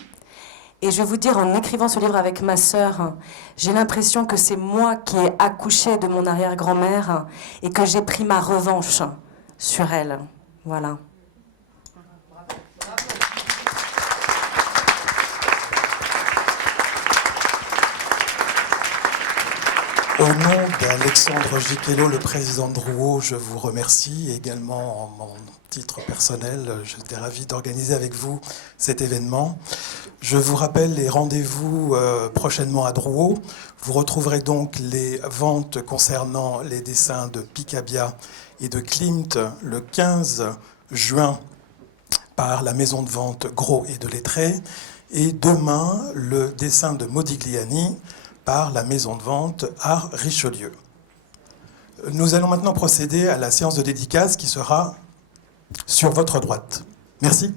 Et je vais vous dire, en écrivant ce livre avec ma sœur, j'ai l'impression que c'est moi qui ai accouché de mon arrière-grand-mère et que j'ai pris ma revanche sur elle. Voilà. Au nom d'Alexandre Giquelot, le président de Drouot, je vous remercie. Également, en mon titre personnel, j'étais ravi d'organiser avec vous cet événement. Je vous rappelle les rendez-vous prochainement à Drouot. Vous retrouverez donc les ventes concernant les dessins de Picabia et de Klimt le 15 juin par la maison de vente Gros et de Lettré. Et demain, le dessin de Modigliani par la maison de vente Art Richelieu. Nous allons maintenant procéder à la séance de dédicace qui sera sur votre droite. Merci.